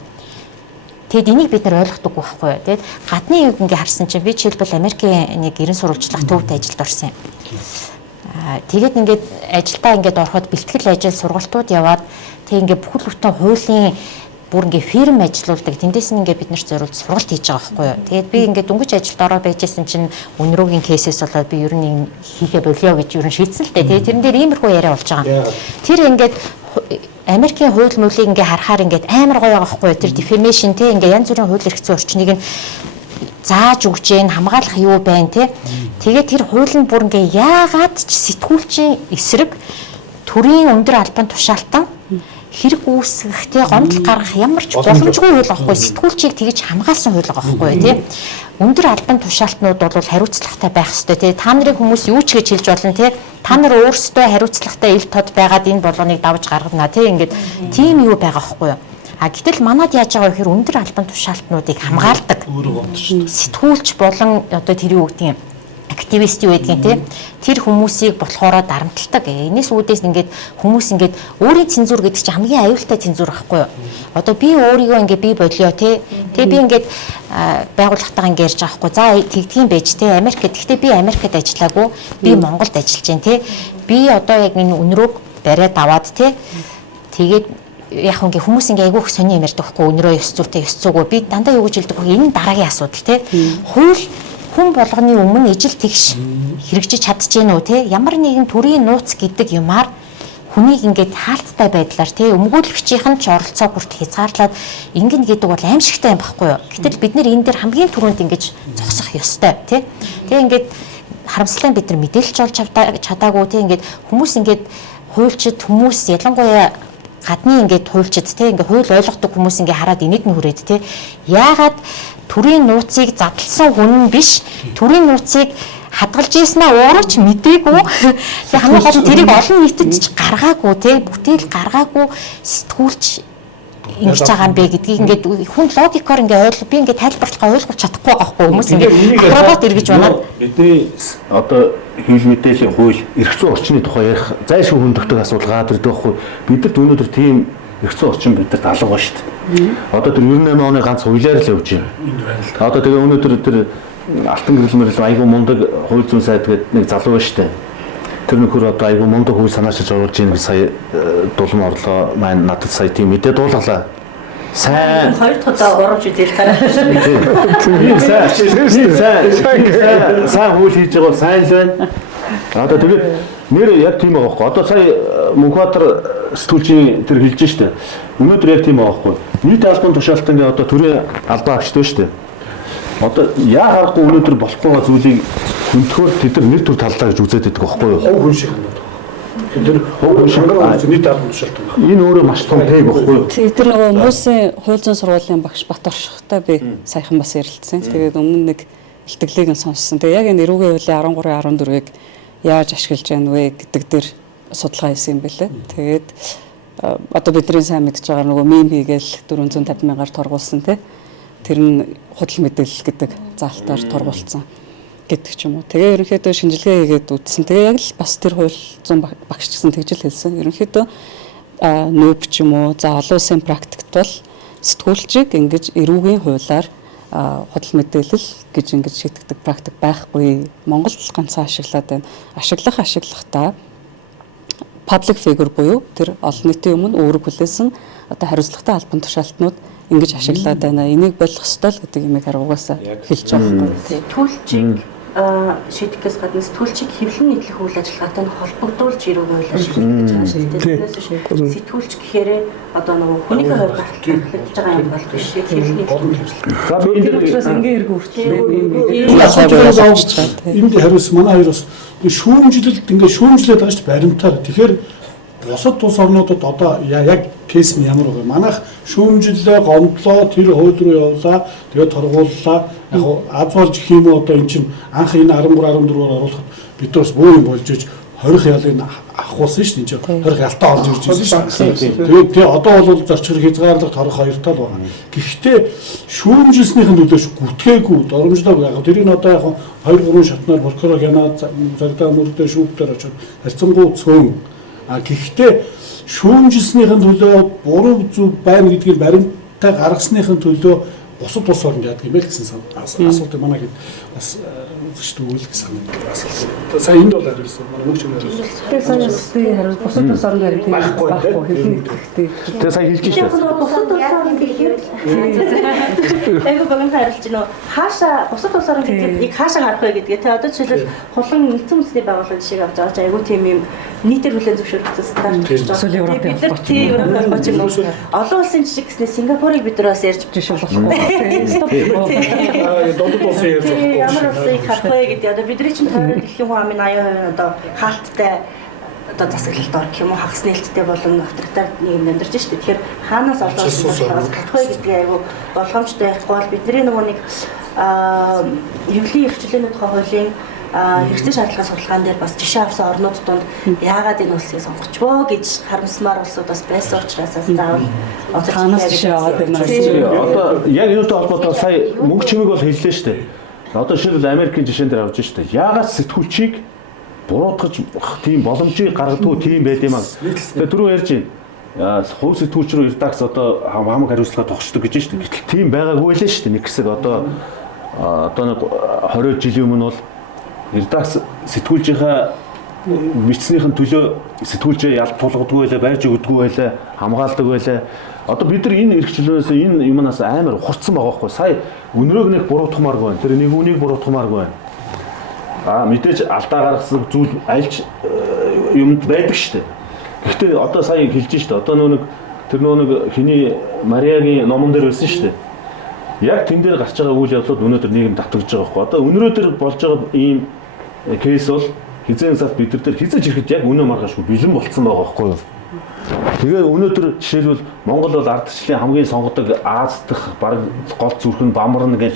Тэгэд энийг бид нар ойлгохдоггүй байхгүй юу. Тэгэд гадны юг ингээ харсан чинь би жишээлбэл Америкийн нэг ерэн сурвалжлах төвд ажилд орсон юм. Тэгээд ингээд ажилдаа ингээд ороход бэлтгэл ажил сургалтууд яваад тэг ингээд бүхэл бүтэн хуулийн бүр ингээд фирм ажилуулдаг. Тэндээс нь ингээд бид нарт зориулж сургалт хийж байгаа байхгүй юу. Тэгээд би ингээд дөнгөж ажилд ороо байжсэн чинь өнрөөгийн кейсээс болоод би ер нь хийхэ болио гэж ер нь шийдсэн л дээ. Тэгээд тэрэн дээр иймэрхүү яриа болж байгаа. Тэр ингээд Америкийн хууль мөлийг ингээд харахаар ингээд амар гоё байгаа байхгүй юу. Тэр defamation те ингээд янз бүрийн хууль эрх зүйн орчныг нь зааж өгч जैन хамгаалах юу байна те. Тэгээд тэр хууль нь бүр ингээ яагаад ч сэтгүүлчийн эсрэг төрийн өндөр албан тушаалтан хэрэг үүсгэхтэй гомдол гаргах ямар ч боломжгүй хууль байхгүй. Сэтгүүлчийг тэгж хамгаалсан хууль байгаа байхгүй тий. Өндөр албан тушаалтнууд бол хариуцлагатай байх ёстой тий. Та нарын хүмүүс юу ч гэж хэлж болно тий. Та нар өөрсдөө хариуцлагатай ил тод байгаад энэ болгоныг давж гаргана тий. Ингээд тийм юу байгаа байхгүй юу. Гэтэл манад яаж байгаа вэ гэхээр өндөр албан тушаалтнуудыг хамгаалдаг. Өөрөө гомдсон шүү дээ. Сэтгүүлч болон одоо тэр юу гэдэг юм активист юу гэдгийг тийм тэр хүмүүсийг болохоор дарамталдаг. Энэс үүдээс ингээд хүмүүс ингээд өөрийн цензур гэдэг чинь хамгийн аюултай цензур байхгүй юу? Одоо би өөрийгөө ингээд би болио тий. Тэгээ би ингээд байгууллагатайгаа ингээд ярьж байгаа байхгүй. За тэгдгийн байж тий Америкт. Гэхдээ би Америкт ажиллаагүй. Би Монголд ажиллаж байна тий. Би одоо яг энэ өнрөөг бариад аваад тий. Тэгээд яг ингээ хүмүүс ингээ айгүйх сони юм ярьдаг байхгүй өнрөө ёс зүйтэй ёс зүйгүй би дандаа юу гэж хэлдэг вэ энэ дараагийн асуудал тий хууль хүн болгоны өмнө ижил тэгш хэрэгжиж чадчихэв үү тий ямар нэгэн төрийн нууц гэдэг юмар хүнийг ингээд хаалттай байдлаар тий өмгөөлөгчийн ч оролцоо бүрт хязгаарлаад ингэн гэдэг бол аимшигтай юм баггүй юу гэтэл бид нэр энэ дээр хамгийн түрүүнд ингэж зогсох ёстой тий тэгээ ингээд харамслан бид нар мэдээлж олж чадаагүй тий ингээд хүмүүс ингээд хуульчид хүмүүс ялангуяа гадны ингээд хуульчид те ингээд хууль ойлгодог хүмүүс ингээд хараад инээд нь хүрээд те яагаад төрийн нууцыг задлсан хүн биш төрийн нууцыг хадгалж ийснаа уурч мдээгүй тэг хамгийн гол нь тэрийг олон нийтэд ч гаргаагүй те бүтээл гаргаагүй сэтгүүлч ингэж байгаа юм бэ гэдгийг ингээд хүн логикоор ингээд би ингээд тайлбарлахаа ойлгож чадахгүй байгаа хгүй хүмүүс ингээд робот эргэж байна. Бидний одоо хэвлэл мэдээллийн хууль эрх зүйн орчны тухай ярих зайлшгүй хөндөгдөг асуудал гараад ирдэг байхгүй. Бидэрт өнөөдөр тийм эрх зүйн орчин бидэрт алга ба шүү дээ. Одоо тэр 98 оны ганц хуулиар л явж байна. Одоо тэгээ өнөөдөр тэр алтан гэрэлмэрл айгүй мундаг хууль зүйн сайд гэдэг нэг залуу ба шүү дээ. Тэр нөхөр одоо айгүй мундаг хууль санаачилж оруулж ийн гэж сая дулам орлоо маань надад сая тийм мэдээ дуулгалаа. Сайн хоёр дахь удаа урагш үдэл гараад сайн хууль хийж байгаа сайн л байна. Одоо тэгээд нэр яг тийм байгаа байхгүй. Одоо сая Мөнхбаатар сэтгүүлчийн тэр хэлж штэ. Өнөөдөр яг тийм байгаа байхгүй. Нийт албан тушаалт ингээ одоо төрийн албан агчтай штэ. Одоо яа харахгүй өнөөдөр болохгүй байгаа зүйлийг хүндхөөр тэд нар нэр төр талдаа гэж үзээд байдаг байхгүй юу? Хов хүн шиг хандаад. Тэр хов хүн шиг нийт албан тушаалт байна. Энэ өөрөө маш том тайг байхгүй юу? Тэр нөгөө хүмүүсийн хууль зүйн сургуулийн багш Бат Оршихтай би саяхан бас ярилцсан. Тэгээд өмнө нэг илтгэлийг нь сонссон. Тэгээд яг энэ эрүүгийн хуулийн 13-14-ийг яаж ашиглаж байна вэ гэдэг дээр судалгаа хийсэн юм байлээ. Тэгээд одоо бидний сайн мэдж байгаа нөгөө мем хийгээл 450 мянгаар торгуулсан тий. Тэр нь худал мэдээлэл гэдэг заалтаар торгуулсан гэдэг ч юм уу. Тэгээ ерөнхийдөө шинжилгээ хийгээд үзсэн. Тэгээ яг л бас тэр хууль зүйн багш гэсэн тэгж л хэлсэн. Ерөнхийдөө нөөб ч юм уу за олон улсын практикт бол сэтгүүлчийг ингэж эрүүгийн хуулиар худал мэдээлэл гэж ингэж шийдэгдэг практик байхгүй. Монголд ганцхан ашиглаад байна. Ашиглахдаа public figure буюу тэр олон нийтийн өмнө өөрөг хүлээсэн одоо хариуцлагатай албан тушаалтнууд ингэж ашиглаад байна. Энийг болох ёстой л гэдэг юмыг харуугаасаа хэлж байгаа байхгүй. Сэтгүүлчийг шийдэхээс гадна сэтгүүлчийг хэвлэн нийтлэх үйл ажиллагаатай нь холбогдуулж эрүүгийн хуулиар шийдэх гэж байгаа шүү дээ. Тэрнээс биш сэтгүүлч гэхээр одоо нөгөө хүнийхээ хувьд баталгаажж байгаа юм бол биш. Хэвлэн нийтлэх үйл ажиллагаа. За би энэ учраас ингээ эргүү хүртлээ. Энд хариус манай хоёр бас шүүмжлэлд ингээ шүүмжлээд байгаа шүү дээ баримтаар. Тэгэхээр бусад улс орнуудад одоо яг кейс нь ямар вэ? Манайх шүүмжлэлээ гомдлоо тэр хууль руу явлаа. Тэгээд торгууллаа. Яг аз болж гэх юм уу одоо эн чинь анх энэ 13-14-оор оруулахад бид бас бөө юм болж иж 20 ялыг авахулсан шүү дээ. 20 ялтаа орж ирж байсан шүү дээ. Тэгээд тий одоо бол зорчхор хязгаарлалт торох хоёр тал байна. Гэхдээ шүүмжилснийхэн төлөөш гүтгээгүй доромжлог яг тэрийг одоо яг 2-3 шатнаар прокурор гянаад загдаа мөрдөө шүүхтэр очоод харьцангуй цөөн. Гэхдээ шүүмжилснийхэн төлөө буруу зүг байна гэдгийг баримттай гаргасныхын төлөө бусад улс орнд яадаг юм бэ гэсэн асуулт манай хэд бас үзэгчд өгөл гэсэн асуулт. Сая энд бол хариулсан. Манай мөнгө чимээр хариулсан. Тэгээ санаасны хариулт бусад улс орнд хариулт байхгүй хэвлэн нийтлэхтэй. Тэгээ сая хэлж шээ. Бусад улс орнд гэхээр айгуу багын хариулж нөө хаашаа бусад улс орнд гэдгийг хаашаа харах вэ гэдгээ те одоо жишээлбэл хулан нэгдсэн үндэсний байгууллага жишээ авч байгаа ч айгуу тийм юм нийтээр хүлээн зөвшөөрөгдсөн стандарт гэж байна. Бид нар тийм Европ холбооч юм уу? Олон улсын жишээ гэснээр Сингапурыг бид нар бас ярьж жишээ болохгүй. Додод улсын ярьж байгаа. Ямар улсыг харах вэ гэдэг. Одоо бидний чинь тойрог дэлхийн хүн амын 80% одоо хаалттай одоо засаглалт ор гэх юм уу хагас нээлттэй болон авторитар нийгэм амьдарч шүү дээ. Тэгэхээр хаанаас олон улсаас харах вэ гэдгийг айгүй болгоомжтой байхгүй бол бидний нөгөө нэг хэвлэлийн эрхчлөөний тухай хуулийн хэрэгцээ шаардлагын судалгаан дээр бас жишээ авсан орнууд донд яагаад энэ улсыг сонгочвоо гэж харамсмаар улсууд бас байсан учраас заавал Танаас жишээ аваад байна. Одоо яг юутай холбоотой сая мөнгө чимэг бол хэллээ шүү дээ. Одоо жишээлбэл Америкийн жишээн дээр авч шүү дээ. Яагаад сэтгүүлчийг буруутгаж тийм боломжийг гаргадаг тийм байд юм аа. Тэгээ түрүү ярьж байна. Хувь сэтгүүлч рүү редакц одоо хамаг хариуцлага тогтчдөг гэж шүү дээ. Гэтэл тийм байгаагүй лээ шүү дээ. Нэг хэсэг одоо нэг 20 жилийн өмнө бол редакц сэтгүүлчийнхаа бичснийхэн төлөө сэтгүүлчээ ялт тулгадгүй байлаа, байрж өгдөггүй байлаа, хамгаалдаг байлаа. Одоо бид нар энэ эрхчлөөс энэ юмнаас амар ухарцсан байгаа байхгүй. Сая өнрөөг нэг буруутгамааргүй байна. Тэр нэг үнийг буруутгамааргүй байна. Мэдээж алдаа гаргасан зүйл альж юмд байдаг шүү дээ. Гэхдээ одоо сая хэлж шүү дээ. Одоо нэг хиний Мариагийн номон дээр байсан шүү дээ. Яг тэн дээр гарч байгаа үйл явдлууд өнөөдөр нийгэм татагдж байгаа байхгүй. Одоо өнөөдөр болж байгаа ийм кейс бол хизээ сар бид нар дээр хизээж ирэхэд яг үнэ маргаашгүй бэлэн болцсон байгаа байхгүй юу. Тэгээ өнөөдөр жишээлбэл Монгол бол ардчлалын хамгийн сонгодог Аз дахь баг гол зүрх нь бамарна гэж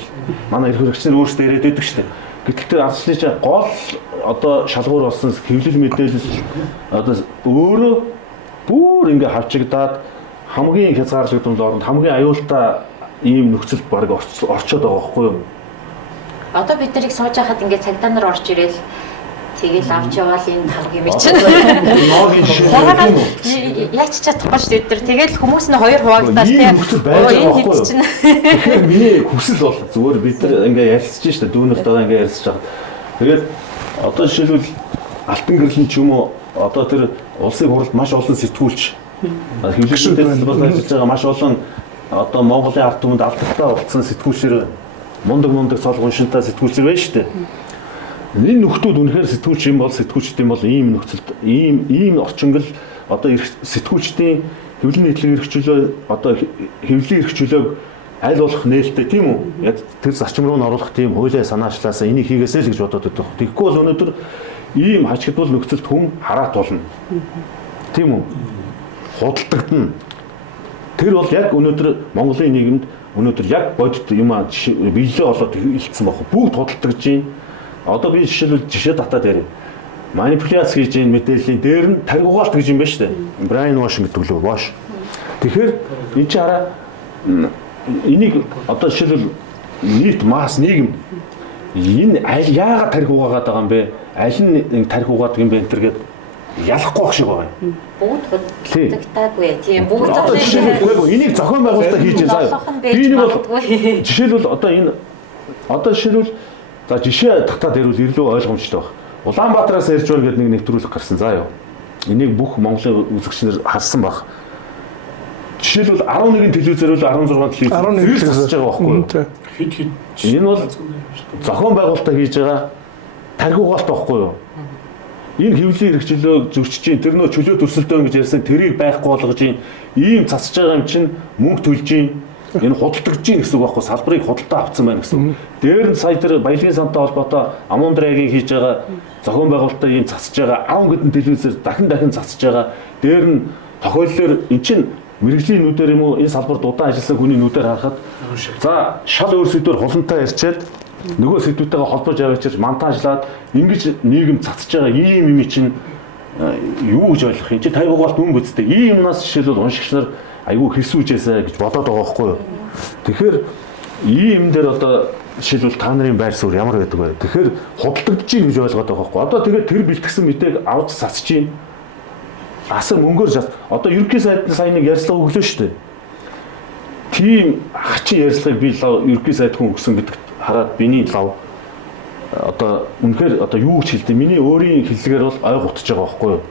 манай эрх хэрэгчнэр өөрсдөө яриад байдаг шүү дээ. Гэтэл тэр ардчлалын гол одоо шалгуур болсон хэвлэл мэдээлэл одоо өөрөө бүр ингээ хавчигдаад хамгийн хязгаарлагдсан оронд хамгийн аюултай ийм нөхцөлд баг орчоод байгаа байхгүй юу. Одоо бид нарыг сууж байхад ингээд цагдаа нар орж ирэл тэгэл авч яваал энэ талгыг бичнэ. Ногийн жишээ. Яаж ч чадахгүй шүү дээ. Тэгэл хүмүүс нь хоёр хуваагдаад тийм энэ хэд чинь. Тэгэхээр миний хүсэл бол зүгээр бид нар ингээ ярилцж шүү дээ. Дүүнэртэйгээ ингээ ярилцж байгаа. Тэгээд одоо жишээлбэл Алтан гэрлэн ч юм уу одоо тэр улсын хурлд маш олон сэтгүүлч хэвлэгчийн төлөв бол ажиллаж байгаа маш олон одоо Монголын ард түмэнд алдагтай болсон сэтгүүлчээр мундаг цол гуншинтай сэтгүүлчээр байна шүү дээ. Энэ нөхдүүд үнэхээр сэтгүүлч юм бол сэтгүүлчдийн бол ийм нөхцөлд ийм орчингл одоо сэтгүүлчдийн хэвлэл нийтлэг эрхчлөө одоо хэвлэлийн эрхчлөөг аль болох нээлттэй тийм үү? Яг тэр зарчим руу н оруулах тийм хуулийн санаачлаасаа энийг хийгээсэй л гэж бодоод байдаг. Тэгэхгүй бол өнөөдөр ийм хачигдвал нөхцөлд хүн хараат болно. Тийм үү? Худалдагдана. Тэр бол яг өнөөдөр Монголын нийгэмд өнөөдөр яг бодит юм биелээ болоод илтсэн баг. Бүгд худалдагдж байна. Одоо би жишээ татаад ярив. Манипуляц хийж байгаа мэдээллийн дээр нь таргуугаалт гэж юм байна шүү дээ. Брайан Вош гэдэг лөө Вош. Тэгэхээр энэ чи хараа энийг одоо жишээлбэл нийт масс нийгэм энэ аль яагаад тархиугаагаад байгаа юм бэ? Аль нь тархиугаадаг юм бэ энэ гээд ялахгүй байх шиг байгаа юм. Бүгд худалдагдаагүй тийм бүгд одоо жишээлбэл энийг зохион байгуулалтаа хийж байгаа. Би нэг бол жишээлбэл одоо жишээлбэл за жишээ татаад ирвэл илүү ойлгомжтой баг. Улаанбаатараас ярьж байна гэдэг нэг нэвтрүүлэг гарсан. За юу. Энийг бүх Монголын үзэгчнэр харсан баг. Жишээлбэл 11 телевизээр бол 16 телевиз засаж байгаа байхгүй юу? Хэд энэ бол зохион байгуулалтаа хийж байгаа тархиугаалт байхгүй юу? Энэ хэвлэлийн эрхчлөө зөрчиж чинь тэр нөө чөлөө төсөлтөө гэж ярьсан тэрийг байхгүй болгож ийм засаж байгаа юм чинь мөнгө төлж энэ худалдагдж гин гэсэн үг байхгүй салбарыг худалдаа авсан байна гэсэн. Дээр нь сая тэр баялагын сантай холбоотой Амундрагийн хийж байгаа зохион байгуулалтаа ийм засаж байгаа 10 хэдэн телевизээр дахин засаж байгаа. Дээр нь тохиоллоор эн чинь мэрэгжлийн нүдээр юм уу энэ салбарт удаан ажилласан хүний нүдээр харахад за шал өөр сэдвээр хулантай ярьчаад нөгөө сэдвүүтэйгээ холбож аваачиж монтажлаад ингэж нийгэм цацж байгаа ийм юм чинь юу гэж ойлгох юм чи тархиугаалт үн бүцтэй ийм юмнаас жишээлбэл уншигч нар айгүй хэсүүжээсэ гэж бодоод байгаа байхгүй юу. Тэгэхээр ийм юм дээр одоо жишээлбэл та нарын байр суурь ямар байдаг вэ? Тэгэхээр худалдагдж гин гэж ойлгоод байгаа байхгүй. Одоо тэгээд тэр бэлтгэсэн мэдээг авч засаж гин. Асар мөнгөөр одоо ерөнхий сайдны сайн нэг ярьцлага өглөө шүү дээ. Тийм хачин ярьцлагыг би ерөнхий сайд хүн өгсөн гэдэг хараад биний лав одоо үнэхээр одоо юу гэж хэлдэг миний өөрийн хэллэгээр бол ой гутж байгаа байхгүй юу.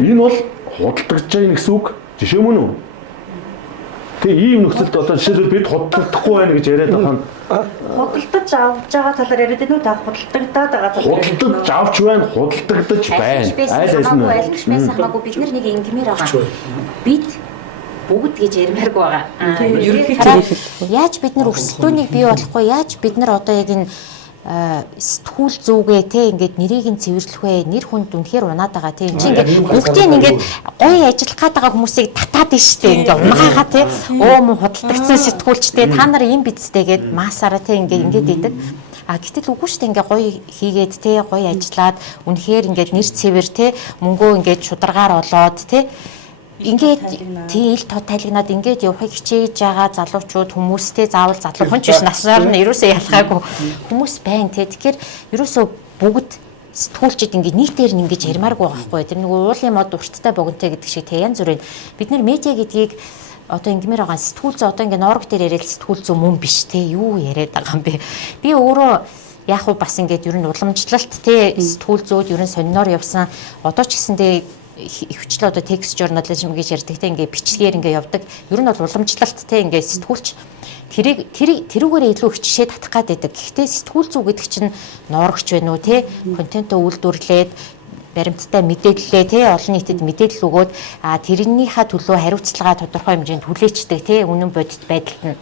Энэ бол худалдагдж байгаа гэсэн үг жишээ мөн үү? Тэгээ ийм нөхцөлд одоо жишээлбэл бид худалдахгүй байна гэж яриад байгаа нь худалдаж авч байгаа талаар яриад байна уу та худалдагдаад байгаа талаар худалдаж авч байна худалдагдаж байна аль биш хамаагүй бид нэг ингэмээр байгаа бид бүгд гэж ярмааргүй байгаа. Яаж бид нар өрсөлдөөнийг бий болохгүй яаж бид нар одоо яг энэ сэтгүүл зүгээ те ингээд нэрийг нь цэвэрлэх вэ нэр хүнд үнэхээр унаад байгаа те чи ингээд бүгдийг ингээд гоё ажиллах гээд байгаа хүмүүсийг татаад нь штэ ингээд унгаагаа те өө мөн худалдагдсан сэтгүүлчтэй та нар юм бидстэй гээд маасаараа те ингээд идэг Гэтэл үгүй шүү дээ ингээ гоё хийгээд те гоё ажиллаад үнэхээр ингээд нэр цэвэр те мөнгөө ингээд шударгаар олоод те ингээд ил тод тайлгнаад ингээд явахыг хичээж байгаа залуучууд хүмүүстэй заавал залуухан ч биш насаар нь ерөөсөө ялгаагүй хүмүүс байна те. Тэгэхээр ерөөсөө бүгд сэтгүүлчид ингээд нийтээр нь ингэж ярмааргүй байхгүй. Тэр нэг уулын мод урттай богинотой гэдэг шиг те янз бүрийн бид нар медиа гэдгийг одоо ингэмээр байгаа сэтгүүл зүй одоо ингээ норог дээр яриад сэтгүүл зүй мөн биш те юу яриад байгаа юм бэ? Би өөрөө яг уу бас ингээд ер нь уламжлалт те сэтгүүл зүйд ер нь сониноор явсан одоо ч гэсэндээ хвчлээ одоо текст журнализм гэж ярьдаг те ингээ бичгээр ингээ явдаг. Ер нь бол уламжлалт те ингээ сэтгүүлч тэрүүгээрээ илүү их жишээ татах гээд байдаг. Гэхдээ сэтгүүл зүй гэдэг чинь ноорогч байна уу те контентоо үйлдвэрлээд баримттай мэдээлэлээ те олон нийтэд мэдээлэл өгөөд тэрнийхээ төлөө хариуцлага тодорхой хэмжээнд хүлээчдэг те үнэн бодит байдалд нь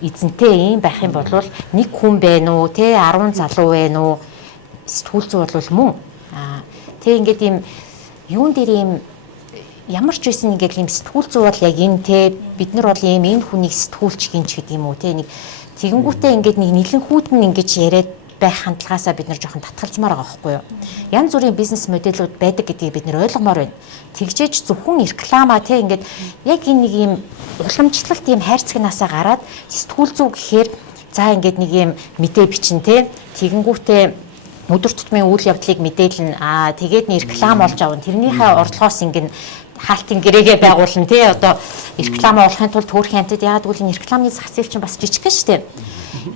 эзэнтэй юм байх юм бол нэг хүн байна уу те 10 залуу байна уу сэтгүүл зүй бол мөн те ингээд ийм юун дээр ийм ямар ч байсан ингээд ийм сэтгүүл зүй бол яг энэ те бид нар бол ийм энэ хүнийг сэтгүүлч гинч гэдэг юм уу те нэг тэгэнгүүтээ ингээд нэг нэлен хүүдэн ингэж яриад байх хандлагаасаа бид нар жоохон татгалзмаар байгаа байхгүй юу. Янз бүрийн бизнес модельүүд байдаг гэдгийг бид нар ойлгомоор байна. Тэгжээж зөвхөн реклама те ингээд яг энэ нэг юм уламжлалт ийм хайрцагнаасаа гараад сэтгүүл зүй гэхээр за ингээд нэг юм мэдээ бичин те тэгэнгүүтээ өдөр тутмын үйл явдлыг мэдээлнэ тэгээд нэг реклам олж авна тэрнийхээ орлогоос ингэн хаалтын гэрээгээ байгуулна те одоо реклама олохын тулд төөрхийн амтд яагаад гэвэл энэ рекламны зах зээл чинь бас жижиг шүү дээ.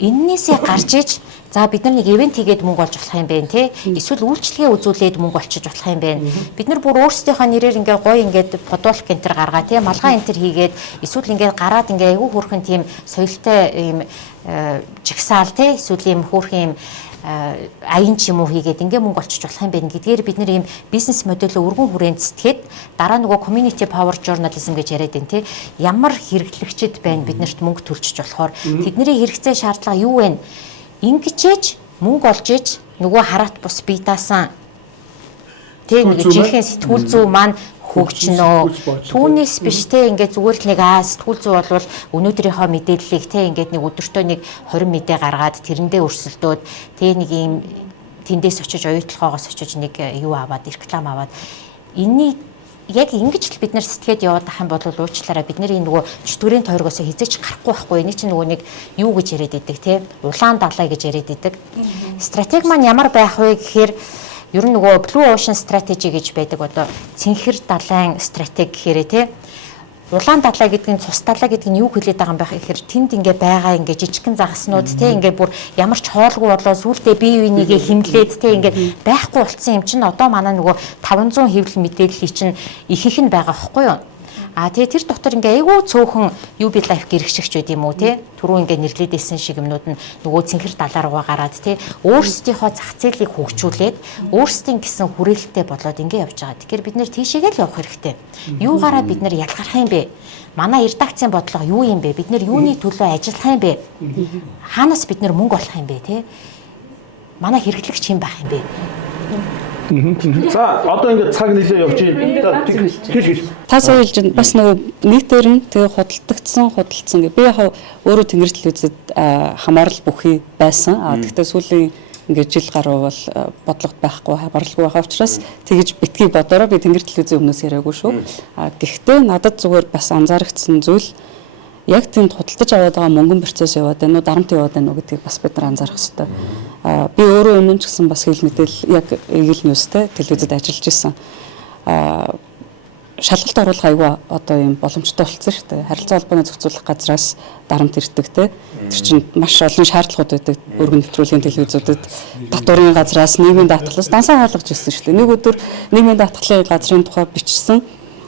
Эннээсээ гарч иж за бид нар нэг ивент хийгээд мөнгө олж болох юм байна те эсвэл үйлчлэгээ үзүүлээд мөнгө олчиж болох юм байна. Бид нар бүр өөрсдийнхөө нэрээр ингээ гоё ингээд бодуулах гэнтер гаргаа те малгай энтер хийгээд эсвэл ингээ гараад ингээ айгүй хөөрхөн тийм соёлтой ийм жигсаал те эсвэл ийм хөөрхөн ийм аян ч юм уу хийгээд ингээ мөнгө олчиж болох юм байна гэдгээр бид нар ийм бизнес модельөө өргөн хүрээнд сэтгэхэд дараа нөгөө community power journalism гэж яриад байна те ямар хэрэглэгчд байна биднэрт мөнгө төлчих болохоор тэдний хэрэгцээ шаардлага юу вэ? Ингэжээж мөнгө олж иж нөгөө хараат бус бие даасан тэг нэг жинхэнэ сэтгүүл зүй маань хөгжнөө. Түүнээс биш те ингээд зүгээр л нэг сэтгүүл зүй бол өнөөдрийнхөө мэдээллийг те ингээд нэг өдөртөө нэг 20 мэдээ гаргаад тэрэндээ өрсөлдөөд те нэг юм тэндээс очиж оюутлогоогоос очиж нэг юу аваад реклам аваад энэний яг ингэж л бид нар сэтгээд яваад ах юм бол уучлаарай бидний нөгөө чөтгөрийн тойргоос хизээч гарахгүй байхгүй. Эний чинь нөгөө нэг юу гэж яриад идэг те улаан далай гэж яриад идэг. Стратеги маань ямар байх вэ гэхээр ер нь нөгөө Blue Ocean Strategy гэж байдаг одоо цэнхэр далайн стратеги гэхээрээ те улаан далай гэдэг нь цус далай гэдэг нь юу хэлээд байгаа юм бэ гэхээр тэнд ингээ байгаа ингээ жижигхэн загаснууд те ингээ бүр ямар ч хоолгүй болоо сүултээ бие бинийгээ химлээд те ингээ байхгүй болцсон юм чинь одоо манай нөгөө 500 хэвлэл мэдээллийн чинь ихэнх нь байгаа байхгүй юу. Тэгээ тэр дотор ингээ айгүй цөөхөн UB Life гэрэгшигч байд юм уу те түрүү ингээ нэрлэдсэн шиг юмнууд нь нөгөө цэнхэр далаа руугаа гараад те өөрсдийнхөө зах зээлийг хөгжүүлээд өөрсдийн гэсэн хүрээлэлтэй болоод ингээ явж байгаа. Тэгэхээр бид нэр тийшээгээ л явах хэрэгтэй. Юугаараа бид нэр ялгарх юм бэ? Манай редакцийн бодлого юу юм бэ? Бид нэр юуны төлөө ажиллах юм бэ? Хаанаас бид нэр мөнгө олох юм бэ те? Манай хэрэглэгч юм байх юм бэ? За одоо ингээд цаг нэлээ явж байна. Та сая хэлж байна. Бас нөгөө нийтээр нь тэгээ худалдсан гэ. Би яг өөрөө Тэнгэр телевизэд хамаарал бүхий байсан. Гэхдээ сүүлийн ингээд жил гаруй бол бодлогот байхгүй хамааралгүй байгаа учраас тэгэж битгий бодороо би Тэнгэр телевизийн өмнөөс яриаггүй шүү. Гэхдээ надад зүгээр бас анзаарэгдсэн зүйл яг тэнд худалдаж аваад байгаа мөнгөн процесс яваад байна уу, дарамт яваад байна уу гэдгийг бас бид нар анзаарах хэрэгтэй. Би өөрөө өмнө ч гэсэн бас хэл мэдээлэл яг Eagle News-тэй телевизэд ажиллаж исэн. Шалгалт оруулах аюу одоо юм боломжтой болсон шүү дээ. Харилцаа холбооны зохицуулах газраас дарамт ирдэг те. Тэр чинь маш олон шаардлагууд байдаг. Өргөн нэвтрүүлгийн телевизүүдэд татварын газраас нийгмийн даатгалаас дансаа хаалгаж ирсэн шүү дээ. Нэг өдөр нийгмийн даатгалын газрын тухай бичсэн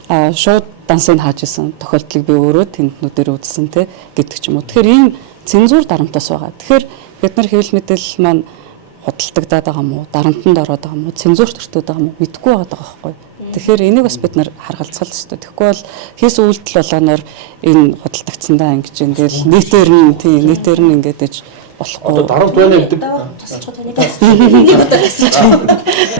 шууд дансыг хааж исэн тохиолдлыг би өөрөө тэнднүүдээр үзсэн те гэдэг ч юм уу. Тэгэхээр ийм цензур дарамтаас байгаа. Тэгэхээр бид нар хэвлэл мэдээлэл маань худалдагдаад байгаа юм уу, дарамтанд ороод байгаа юм уу, цензурт өртөөд байгаа юм уу мэдэхгүй байгаа байхгүй. Тэгэхээр энийг бас бид нар харгалзах хэрэгтэй. Тэгэхгүй бол хийс үйлдэл болгоноор энэ худалдагдсандаа ингэж ингээл нийтээр нь ингээд иж болохгүй. Одоо дарамт байна гэдэг. Тасалж байгаа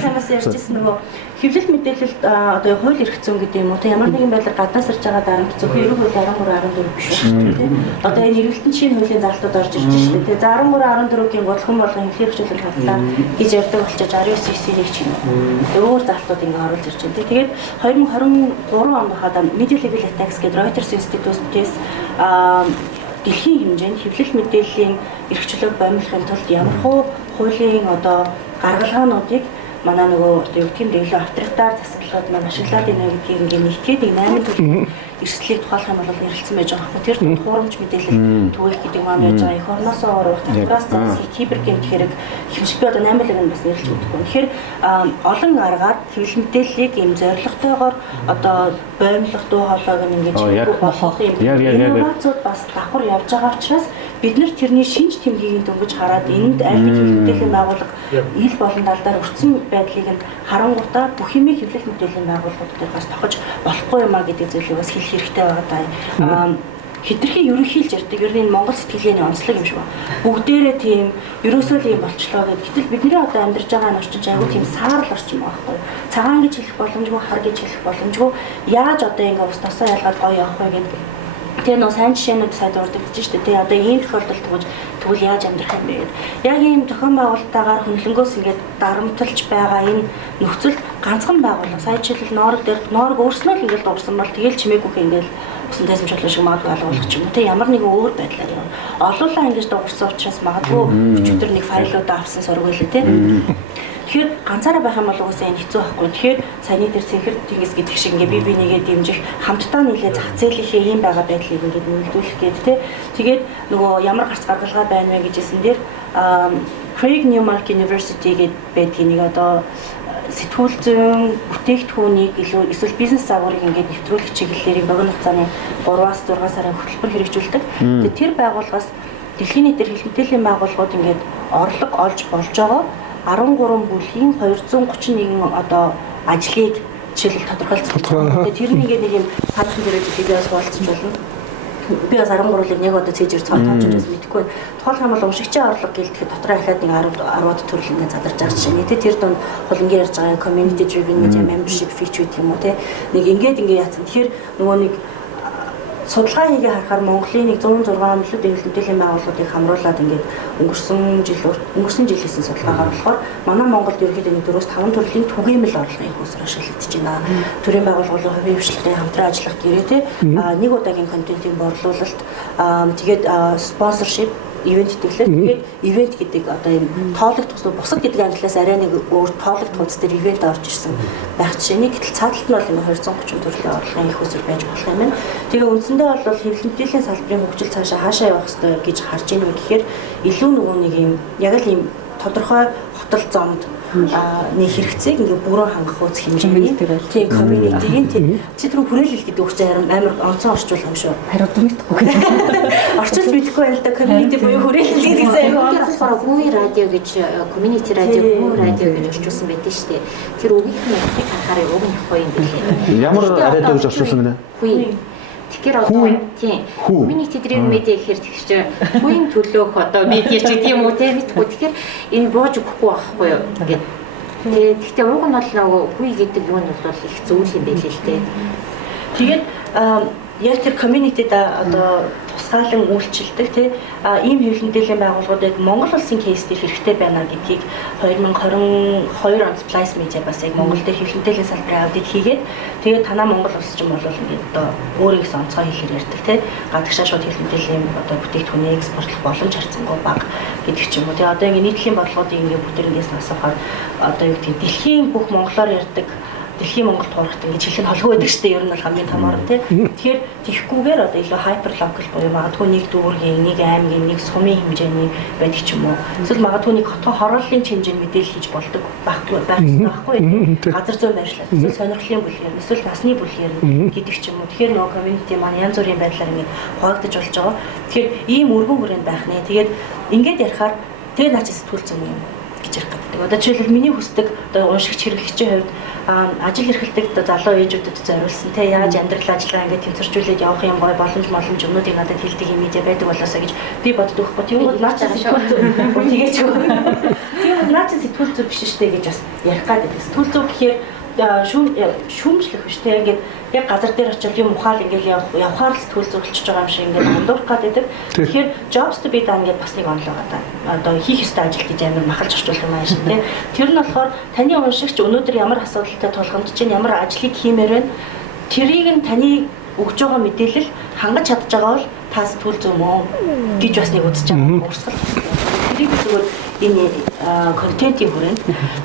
танаас ярьжсэн нөгөө хэвлэл мэдээлэлд одоо хууль эрх зүйн гэдэг юм уу те ямар нэгэн байдлаар гаднаас ирж байгаа дарамт зөвхөн ерөнхий хууль 13-14 биш үү. Одоо энэ эргэлтэн чинь хуулийн залтууд орж ирж байна шүү дээ. За 13-14-гийн гутлхан болгон хэвлэл хэрэгжүүлэх хадлаа гэж ярьдаг болчихж 19-9-ийг ч юм уу. Өөр залтууд ингэ оруулж ирж байна. Тэгээд 2023 онд хадаа Media Legal Attacks гэдэг Reuters Institute-ээс дэлхийн хэмжээнд хэвлэл мэдээллийн эрх чөлөөг боомлохын тулд ямар хуулийн одоо гаргалгаануудыг манай нөгөө одоо юу гэмээр илүү авторитар засаглалууд маань ашиглаад байна гэдгийг ингээ нэгтгээд 8 төрлийн эрсдлийг тухайлах юм бол ярилцсан байж байгаа хэрэг. Тэр хуурамч мэдээлэл түгээх гэдэг маань байж байгаа. Эх орноосоо орох, татвараас засах, кибер гэмт хэрэг хэмжээ одоо 8 лагийн бас ярилж өгдөг. Тэгэхээр олон аргаар хэвлэл мэдээллийг ийм зорилготойгоор одоо боомлох дуу хоолойг ингэж болгох юм. Инновацууд бас давхар явж байгаа учраас бид нар тэрний шинж тэмдгийг дөнгөж хараад энд аль нэг хэвлэл мэдээллийн байгууллага ил болон талдаар өртсөн байдлыг нь харангуйтаа бүх юмыг хэвлэл мэдээллийн байгууллагуудад бас тохиж болохгүй юмаа гэдэг зүйлийг бас хэлэх хэрэгтэй байгаа даа. Хэтэрхий ерөнхийлж ярьдаг ер нь Монгол сэтгэлгээний онцлог юм шиг байна. Бүгдээрээ тийм ерөөсөө л юм болчлоо гэдэг. Гэтэл бидний одоо амьдарч байгаа нь орчин чинь айгүй тийм саарл орчин байгаа байхгүй. Цагаан гэж хэлэх боломжгүй, хар гэж хэлэх боломжгүй. Яаж одоо ингэ ус тосоо ялгаад гоё явах вэ гэдэг. Тэгээ нөө сайн жишээнүүд сайд урдагдаж штэ. Тэгээ одоо ийм тохиолдолд тэгвэл яаж амьдрах юм бэ гэдэг. Яг ийм зохион байгуулалтаагаар хөндлөнгөөс ингээд дарамтлж байгаа энэ нөхцөлд ганцхан байгууллага. Сая жишээлбэл Ноорог өөрснөө л ингээд дуурсан бол тэгэл чимээгүйх ингээд усан тайзамж болоо шиг магадгүй алгуулах юм. Тэ ямар нэгэн өөр байдлаар юм. Олуулаа ингэж дуурсан учраас магадгүй өчигдөр нэг файлуудаа авсан сургууль лээ тэ. Тэгэхээр ганцаараа байх юм бол уусаа энэ хэцүү байхгүй. Тэгэхээр саяны дээр цэнхэр тэнгис гэдэг шиг ингээ бие бинийгээ дэмжих хамтдаа нийлээ зах зээлийнхээ ийм байгаа байдлыг ингээд нэмэгдүүлэх гээд тэ. Тэгээд нөгөө ямар гарц гадалгаа байна вэ гэжсэн дээр Craig Newmark University гэдэг байдгийг нэг одоо сэтгүүл зүйн бүтээгдэхүүнийг илүү эсвэл бизнес загварыг ингээд нэвтрүүлэх чиглэлээр богино хугацааны 3-аас 6 сарын хөтөлбөр хэрэгжүүлдэг. Тэгээд тэр байгууллагаас дэлхийн нийтээр хэвлэл мэдээллийн байгууллагууд ингээд орлого олж болж байгаа 13 бүлгийн 231 одоо ажлыг жишээлбэл тодорхойлцсон. Тэгээд тэрнийг нэг юм санахын дээр хэлээс болцсон болно. Би бас 13-ыг нэг одоо цээжээр цаатаж байсан мэдэхгүй. Тухайлх юм бол уншигчийн орлого гэлтэхэд дотроо ахаад нэг 10-д төрөл ингэ задарж байгаа жишээ. Тэ тэр донд хулингийн ярьж байгаа community driven media membership feature гэх юм уу те. Нэг ингээд яатсан. Тэгэхээр нөгөө нэг судалгаа хийгээ харахаар Монголын нэг 106 мөлөд хэвлэл мэдээллийн байгууллагуудыг хамруулад ингээд өнгөрсөн жилээс судалгаагаар болохоор манай Монголд ерөнхийдөө нэг 4-5 төрлийн түгээмэл орлогын хөөсөр ашиглагдаж байна. Төрийн байгууллагын хувийн хвшилтын хамтран ажиллах гэрээ те нэг удаагийн контентын борлуулалт тэгээд спонсоршип ивент төглөө. Тэгээд ивент гэдэг одоо юм тоологдох бусад гэдэг англиас арай нэг өөр тоологдох үст дээр ивент орж ирсэн байх жишээний гэтэл цааталт нь бол 230 төрлийн орлогын их усэр байж болох юм байна. Тэгээ үндсэндээ бол хэвлэл мэдээллийн салбарын хөгжил цаашаа хаашаа явах ёстой гэж харж байна вэ гэхээр илүү нөгөө нэг юм яг л юм тодорхой хотол зомд нэг хэрэгцээг ингээ бүрэн хангах үз хэмжээний тийм community-ийн тийм цэтрүү хүрээлэл гэдэг үг чинь амар онцон орчуул юм шүү. Хариу дүнэгдэхгүй. Орчуул бидэхгүй байл да community буюу хүрээлэл гэдэгсэн болохоор Хүү радио гэж community радио Хүү радио гэж орчуулсан байдаг шүү дээ. Тэр үгийнх нь харахаар уг нь гоё юм билээ. Ямар радио гэж орчуулсан гэнэ? Хүү. Тэгэхээр одоо тийм community driven media гэхээр тэгш хүүийн төлөөх одоо медиа ч гэдэг юм уу те мэдхгүй. Тэгэхээр энэ бууж өгөхгүй байхгүй юу гэдэг. Гэхдээ уг нь бол нөгөө хүү гэдэг юу нь бол их зөвл юм байл л те. Тэгээд яг тэр community-д одоо тусгаалan үйлчилдэг тийм ийм хэвлэл мэдээллийн байгууллагуудыг Монгол улсын кейс дээр хэрэгтэй байна гэдгийг 2022 онд Splice Media бас яг Монгол дээр хэвлэл мэдээллийн салбарын аудит хийгээд тэгээд танаа Монгол улс ч юм бол ингээд одоо өөрийн гэсэн онцгой хэлээр ярьдаг тийм гадагшаа шууд хэвлэл мэдээллийн одоо бүтээгдэхүүний экспортлох боломж харьцангуй бага гэдэг ч юм уу. Тэгээд одоо ингээд нийтлэлийн бодлогуудыг ингээд бүтээнгээс асуухаар одоо юу гэдэг дэлхийн бүх монголоор ярьдаг дэлхийн Монголд хуурахт ингэж хэлэх нь холгүй байдаг шүү дээ. Ер нь бол хамгийн том орн тий. Тэгэхээр тийхгүйгээр одоо илүү hyper local буюу магадгүй нэг дүүргийн, нэг аймгийн, нэг сумын хэмжээний байдаг ч юм уу. Эсвэл магадгүй нэг хотгоо хорооллын хэмжээнд мэдээлэл хийж болдог байхгүй. Газар зүйн байршлал, эсвэл сонирхлын бүлгээр, эсвэл насны бүлгээр гэдэг ч юм уу. Тэгэхээр нөгөө community маань янз бүрийн байдлаар ингэ хуваагдаж болж байгаа. Тэгэхээр ийм өргөн хүрээнд байх нэ. Тэгээд ингэж ярихаар тэгээ наач сэтгүүл зүйн юм гэж ярих гэдэг. байдаг. Одоо жишээлбэл миний хүсдэг одоо уншигч хэрэглэгчийн хувьд ажил эрхэлдэг одоо залуу ээжүүдэд зориулсан те яаж амьдрал ажиллагаа ингээд тэмцэрчүүлээд явах юм гой боломж юмнуудыг надад хэлдэг юм медиа байдаг болоосаа гэж би боддог байхгүй. Тийм үү наач сэтгүүл зүг тийгээч. Тийм үү наач сэтгүүл зүг биш штэ гэж бас ярих гэдэг. Сэтгүүл зүг гэхээр шүүмжлэх биш те ингээд яг газар дээр очил юм ухаал ингээл явхаар л сэтгүүл зөвлөж байгаа юм шиг ингээд андуурах гэдэг. Тэгэхээр jobs to be done гэдэг бас нэг онол байгаа даа. Одоо хийх ёстой ажил гэж амар махалж орчуулах юм аа шин тий. Тэр нь болохоор таны уншигч өнөөдөр ямар асуудалтай тулгамдж чинь ямар ажлыг хиймээр байна. Тэрийг нь таны өгж байгаа мэдээлэл хангаж чадж байгаа бол та сэтгүүл зөв мөн гэж бас нэг үзэж байгаа. Урсгал. Тэрийг зүгээр энэ контентийн хүрээнд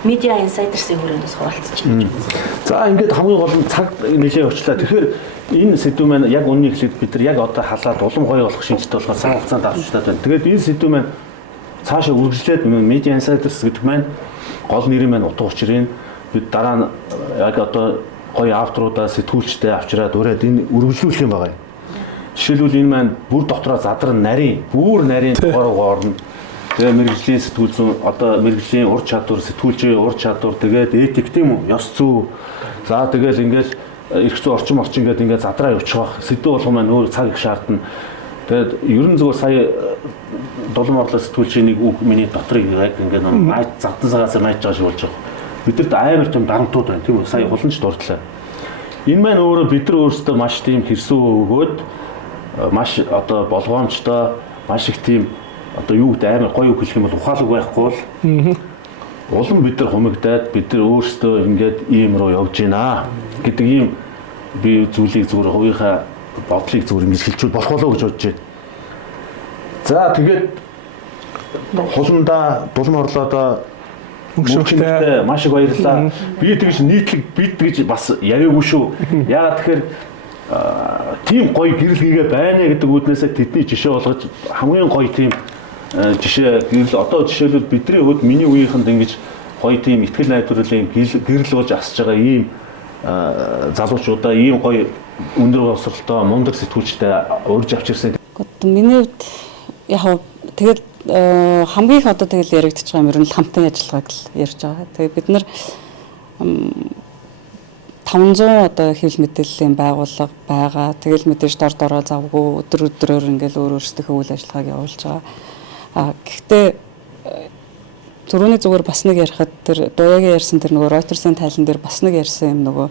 media insiders-ийн хүрээнд бас хуваалцаж байна. За ингээд хамгийн гол нь цаг нэлээд очлаа. Тэгэхээр энэ сэдв маань яг үнний эхлээд бид нар яг одоо халаад улам гоё болох шинжтэй болохоор цаг хугацаанд авч чадаад байна. Тэгээд энэ сэдв маань цаашаа үргэлжлээд media insiders гэдэг маань гол нэрийн маань утга учирыг бид дараа нь яг одоо гоё авторуудаа сэтгүүлчтэй авчираад ураад энэ үргэлжлүүлэх юм байна. Жишээлбэл энэ маань бүр дотроо задар нарийн орно. Тэгээ мэрэгжлийн сэтгүүл зүйн одоо мэрэгжлийн ур чадвар, сэтгүүлчийн ур чадвар, тэгээд этик тийм үү? Ёс зүй. За тэгэл ингээд эрх зүй орчин ингээд задраа явуучих. Сэдв болгон маань өөр цаг их шаардна. Тэгээд ерөн зүгээр сая дулам орлоо сэтгүүлчийн нэг үг миний дотрыг яг ингээд майд завдан цагаас майж байгаа шиг болж байгаа. Бидэрт амар том дарамтууд байна тийм үү? Сая хуланч дурдлаа. Энэ маань өөрөө бид нар өөрсдөө маш тийм хэрсүү өгөөд маш одоо болгоомжтой маш их тийм одоо юу гэдэг амар гоё үг хэлэх юм бол ухаалаг байхгүй бол улам бид нар хумигдаад бид нар өөрсдөө ингээд ийм руу явж гинэ гэдэг ийм би зүйлийг зүгээр хувийнхаа бодлыг зүгээр ингэж хэлчихвэл болох болоо гэж бодож байна. За тэгээд хуландаа дулам орлоодоо мөнгөшөлтэй маш их баярлалаа. Би тэгж нийтлэг бид гэж бас яриаггүй шүү. Яагаад тэгэхээр тийм гоё гэрэл хийгээ байна гэдэг үүднээсээ тэдний жишээ болгож хамгийн гоё тийм жишээ гэрэл одоо жишээлбэл бидний хувьд миний үеийнхэнд ингэж гоё тийм ихтгэл найдварлалын гэрэл болж асж байгаа ийм залуучуудаа ийм гоё өндөр боловсролтой мундаг сэтгүүлчтэй урьж авчирсан. Одоо миний хувьд яг тэгэл хамгийн их одоо тэгэл яригдчих байгаа юм ер нь хамтын ажиллагааг л ярьж байгаа. Тэгээ бид нар 500 одоо хэвлэл мэдээллийн байгууллага байгаа. Тэгэл мэдээж дор дороо завгүй өдрөөр ингээл өөрсдийнхөө үйл ажиллагааг явуулж байгаа. Гэхдээ түрүүний зүгээр бас нэг ярихад тэр дуяагийн ярьсан тэр нөгөө Reuters-ийн тайлан дээр бас нэг ярьсан юм нөгөө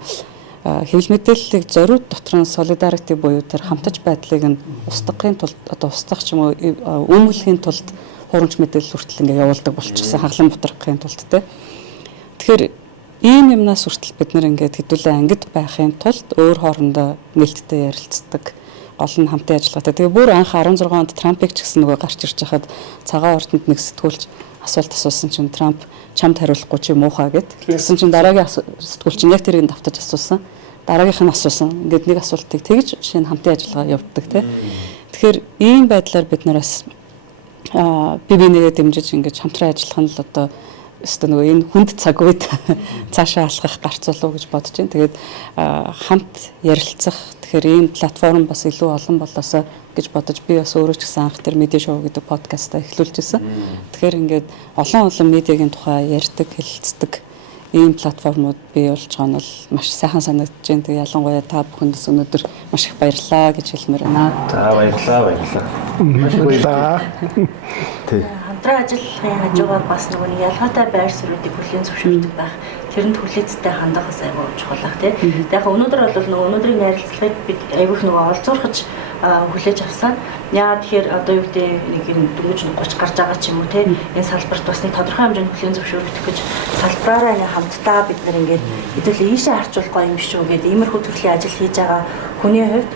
хэвлэл мэдээллийг зориуд дотор нь solidarity буюу тэр хамтаж байдлыг нь устгахын тулд одоо устгах ч юм уу өмгөөлөхийн тулд хурамч мэдээлэл хүртэл ингээ явуулдаг болчихсон хаглан бутрахын тулд те. Тэгэхээр ийм юмнаас хүртэл бид нар ингээд хэдүүлээ ангид байхын тулд өөр хоорондоо нээлттэй ярилцдаг гол нь хамтын ажиллагаатай. Тэгээ бүр анх 16 онд Трампыг ч гэсэн нөгөө гарч ирж хахад цагаан ордонд нэг сэтгүүлч асуулт асуусан чинь Трамп чамд хариулахгүй чи муухай гэд. Тэгсэн чинь дараагийн сэтгүүлч яг тэрийг давтаж асуусан. Дараагийнх нь асуусан. Ингээд нэг асуултыг тэгж шинэ хамтын ажиллагаа явуулдаг те. Тэгэхээр ийм байдлаар бид нараас бие бинийгээ дэмжиж ингээд хамтран ажиллах нь л одоо өстө нөгөө энэ хүнд цаг үед цаашаа алхах гарцуулуу гэж бодож байна. Тэгээд хамт ярилцах тэгэхээр ийм платформ бас илүү олон болоосоо гэж бодож би бас өөрөө ч гэсэн анх тэр медиа шоу гэдэг подкастаа эхлүүлж ирсэн. Тэгэхээр ингээд олон медиагийн тухай ярьдаг, хэлэлцдэг ийм платформуд бий болж байгаа нь бол маш сайхан санагдаж байна. Тэгээд ялангуяа та бүхэндээс өнөөдөр маш их баярлалаа гэж хэлмээр байна. За баярлалаа. Маш их баярлалаа. Тэг. Хамтран ажиллахын хажуугаар бас нөгөө нэг ялгаатай байр суурьдыг хүлээн зөвшөөрдөг байх. Тэрэнд хүлээцтэй хандахаас айгүй чухалах тийм. Яг өнөөдөр бол нөгөө өнөөдрийн ярилцлагыг бид айгүйх нөгөө олзуурхаж хүлээж авсан. Яа тэгэхээр одоо юу гэдэг нэг юм дөнгөж 30 гарч байгаа ч юм уу тийм. Энэ салбарт бас нэг тодорхой хэмжээнд хүлээн зөвшөөрөх гэж салбараараа ингээ хамтдаа бид нар ингээд хэдүүлээ ийшээ харчуулах гоё юм шүү гэдэг иймэрхүү төрлийн ажил хийж байгаа хүний хувьд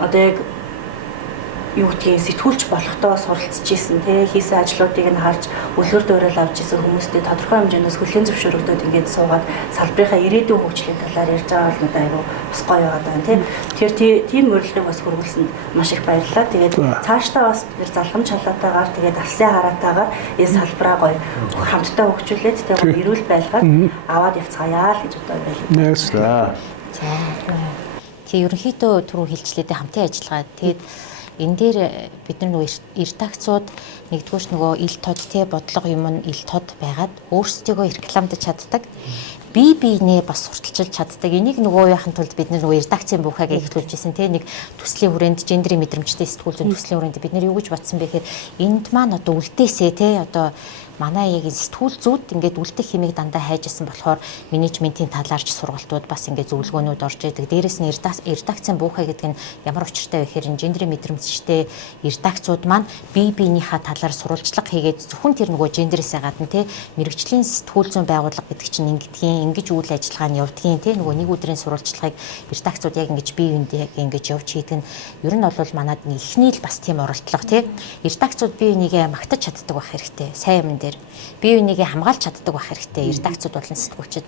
одоо яг юу гэдгийг сэтгүүлч болохдоо суралцж ийсэн тий хийсэн ажлуудыг нь харж үлгэр дуурайл авч ийсэн хүмүүстэй тодорхой хэмжээнээс хүлээн зөвшөөрөгдөд ингээд суугаад салбарынхаа ирээдүйн хөгжлийн талаар ярьж байгаа бол айгүй бас гоё байгаа даа тий. Тэгэхээр тийм урилгыг бас хөрвүүлсэнд маш их баярлалаа. Тэгээд цаашдаа бас бид залхамж халаатаагаар тэгээд алсын хараатаагаар энэ салбараа гоё хамтдаа хөгжүүлээд тэгээд эрүүл байлгаад аваад явцгаая л гэж одоо байлаа. За. Тэг ерөнхийдөө түрүү хэлжлээдээ хамтын ажиллагаа. Тэгээд энэ дээр бид нар нөгөө редакцууд нэгдүгээрч нөгөө ил тод те бодлого юм нь ил тод байгаад өөрсдийгөө рекламдаж чаддаг. Бие биенээ бас сурталчилж чаддаг. Энийг нөгөө яахан тулд бид нөгөө редакцийн буухайг эхлүүлж ирсэн те нэг төслийн хүрээнд гендерийн мэдрэмжтэй сэтгүүл зүйн төслийн хүрээнд бид нар юу гэж бодсон бэ гэхээр энд маань одоо үлдээсээ те одоо манай яг сэтгүүл зүйд ингээд үлдэх хэмийг дандаа хайжсэн болохоор менежментийн талаарч сургалтууд бас ингээд зөвлөгөөнүүд орж идэг. Дээрээс нь редакцийн буухай гэдэг нь ямар учиртай вэ гэхээр гендерийн мэдрэмжтэй редакцууд маань бие биенийхээ талаар сурвалжлага хийгээд зөвхөн тэр нөгөө гендерээсээ гадна те мэрэгжлийн сэтгүүл зүйн байгууллага гэдэг чинь ингэж үйл ажиллагаа нь явдгийн те нөгөө нэг өдрийн сурвалжлагыг редакцууд яг ингэж бие биендээ ингэж явж хийдэг нь ер нь бол манад ихний л бас тийм оролдлого те редакцууд бие бинийгээ магтаж чаддаг байх хэрэгтэй. Сайн юм дээр бие бинийгээ хамгаалж чаддаг байх хэрэгтэй. Редакцууд болон сэтгүүлчид.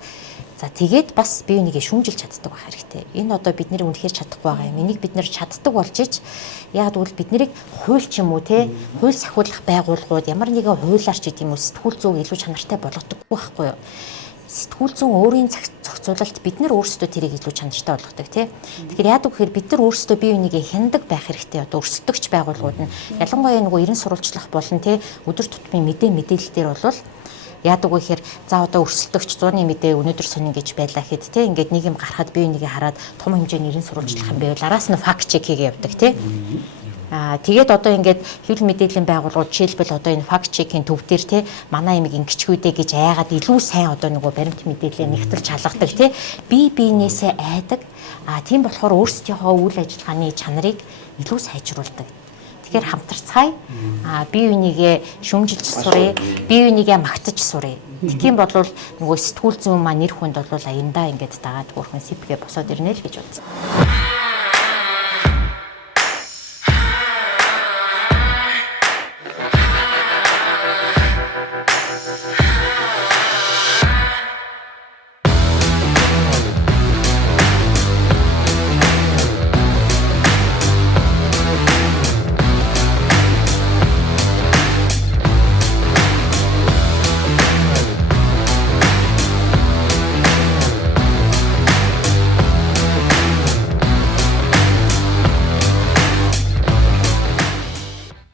За тэгээд бас бие бинийгээ шүүмжилж чаддаг байх хэрэгтэй. Энэ одоо бидний үнэхээр чадахгүй байгаа юм. Энийг бид нэр чаддаг болж ич яг тэгвэл бид нарыг хууль ч юм уу те хууль сахиулах байгууллагууд ямар нэгэн хуулиар ч гэдэг юм уу сэтгүүл зүйн илүү чанартай болгодоггүй байхгүй юу? Сэтгүүл зүйн өөрийн зохицуулалт бид нар өөрсдөө тэрийг илүү чанартай болгодог тий. Тэгэхээр яадаг гэхээр бид нар өөрсдөө бие бинийгээ хяндаг байх хэрэгтэй. Одоо өрсөлдөгч байгууллагууд нь ялангуяа нөгөө 90 сурвалжлах болон тий өдөр тутмын мэдээлэл дээр бол яадаг вэ гэхээр за одоо өрсөлдөгч 100-ны мэдээ өнөөдөр сонин гэж байлаа хэд тий ингээд нэг юм гарахад бие бинийгээ хараад том хэмжээний 90 сурвалжлах юм байвал араас нь факт чек хийгээ явдаг тий. Тэгээд одоо ингээд хэвлэл мэдээллийн байгууллагууд жишээлбэл одоо энэ факт чекийн төв дээр те манай ямиг ингэчгүүдээ гэж айгаад илүү сайн одоо нөгөө баримт мэдээлэл нэгтэлж халгадаг те бие биенээсээ айдаг. Тийм болохоор өөрсдийнхөө үйл ажиллагааны чанарыг илүү сайжруулдаг. Тэгэхээр хамтарцгаая. Бие бинийгээ шүүмжилж сурыг, бие бинийгээ магтаж сурыг. Тэгхийн бол нөгөө сэтгүүл зүйн маань нэр хүнд бол аяндаа ингээд дагаад өөрхөн сипгээ босоод ирнэ л гэж бодсон.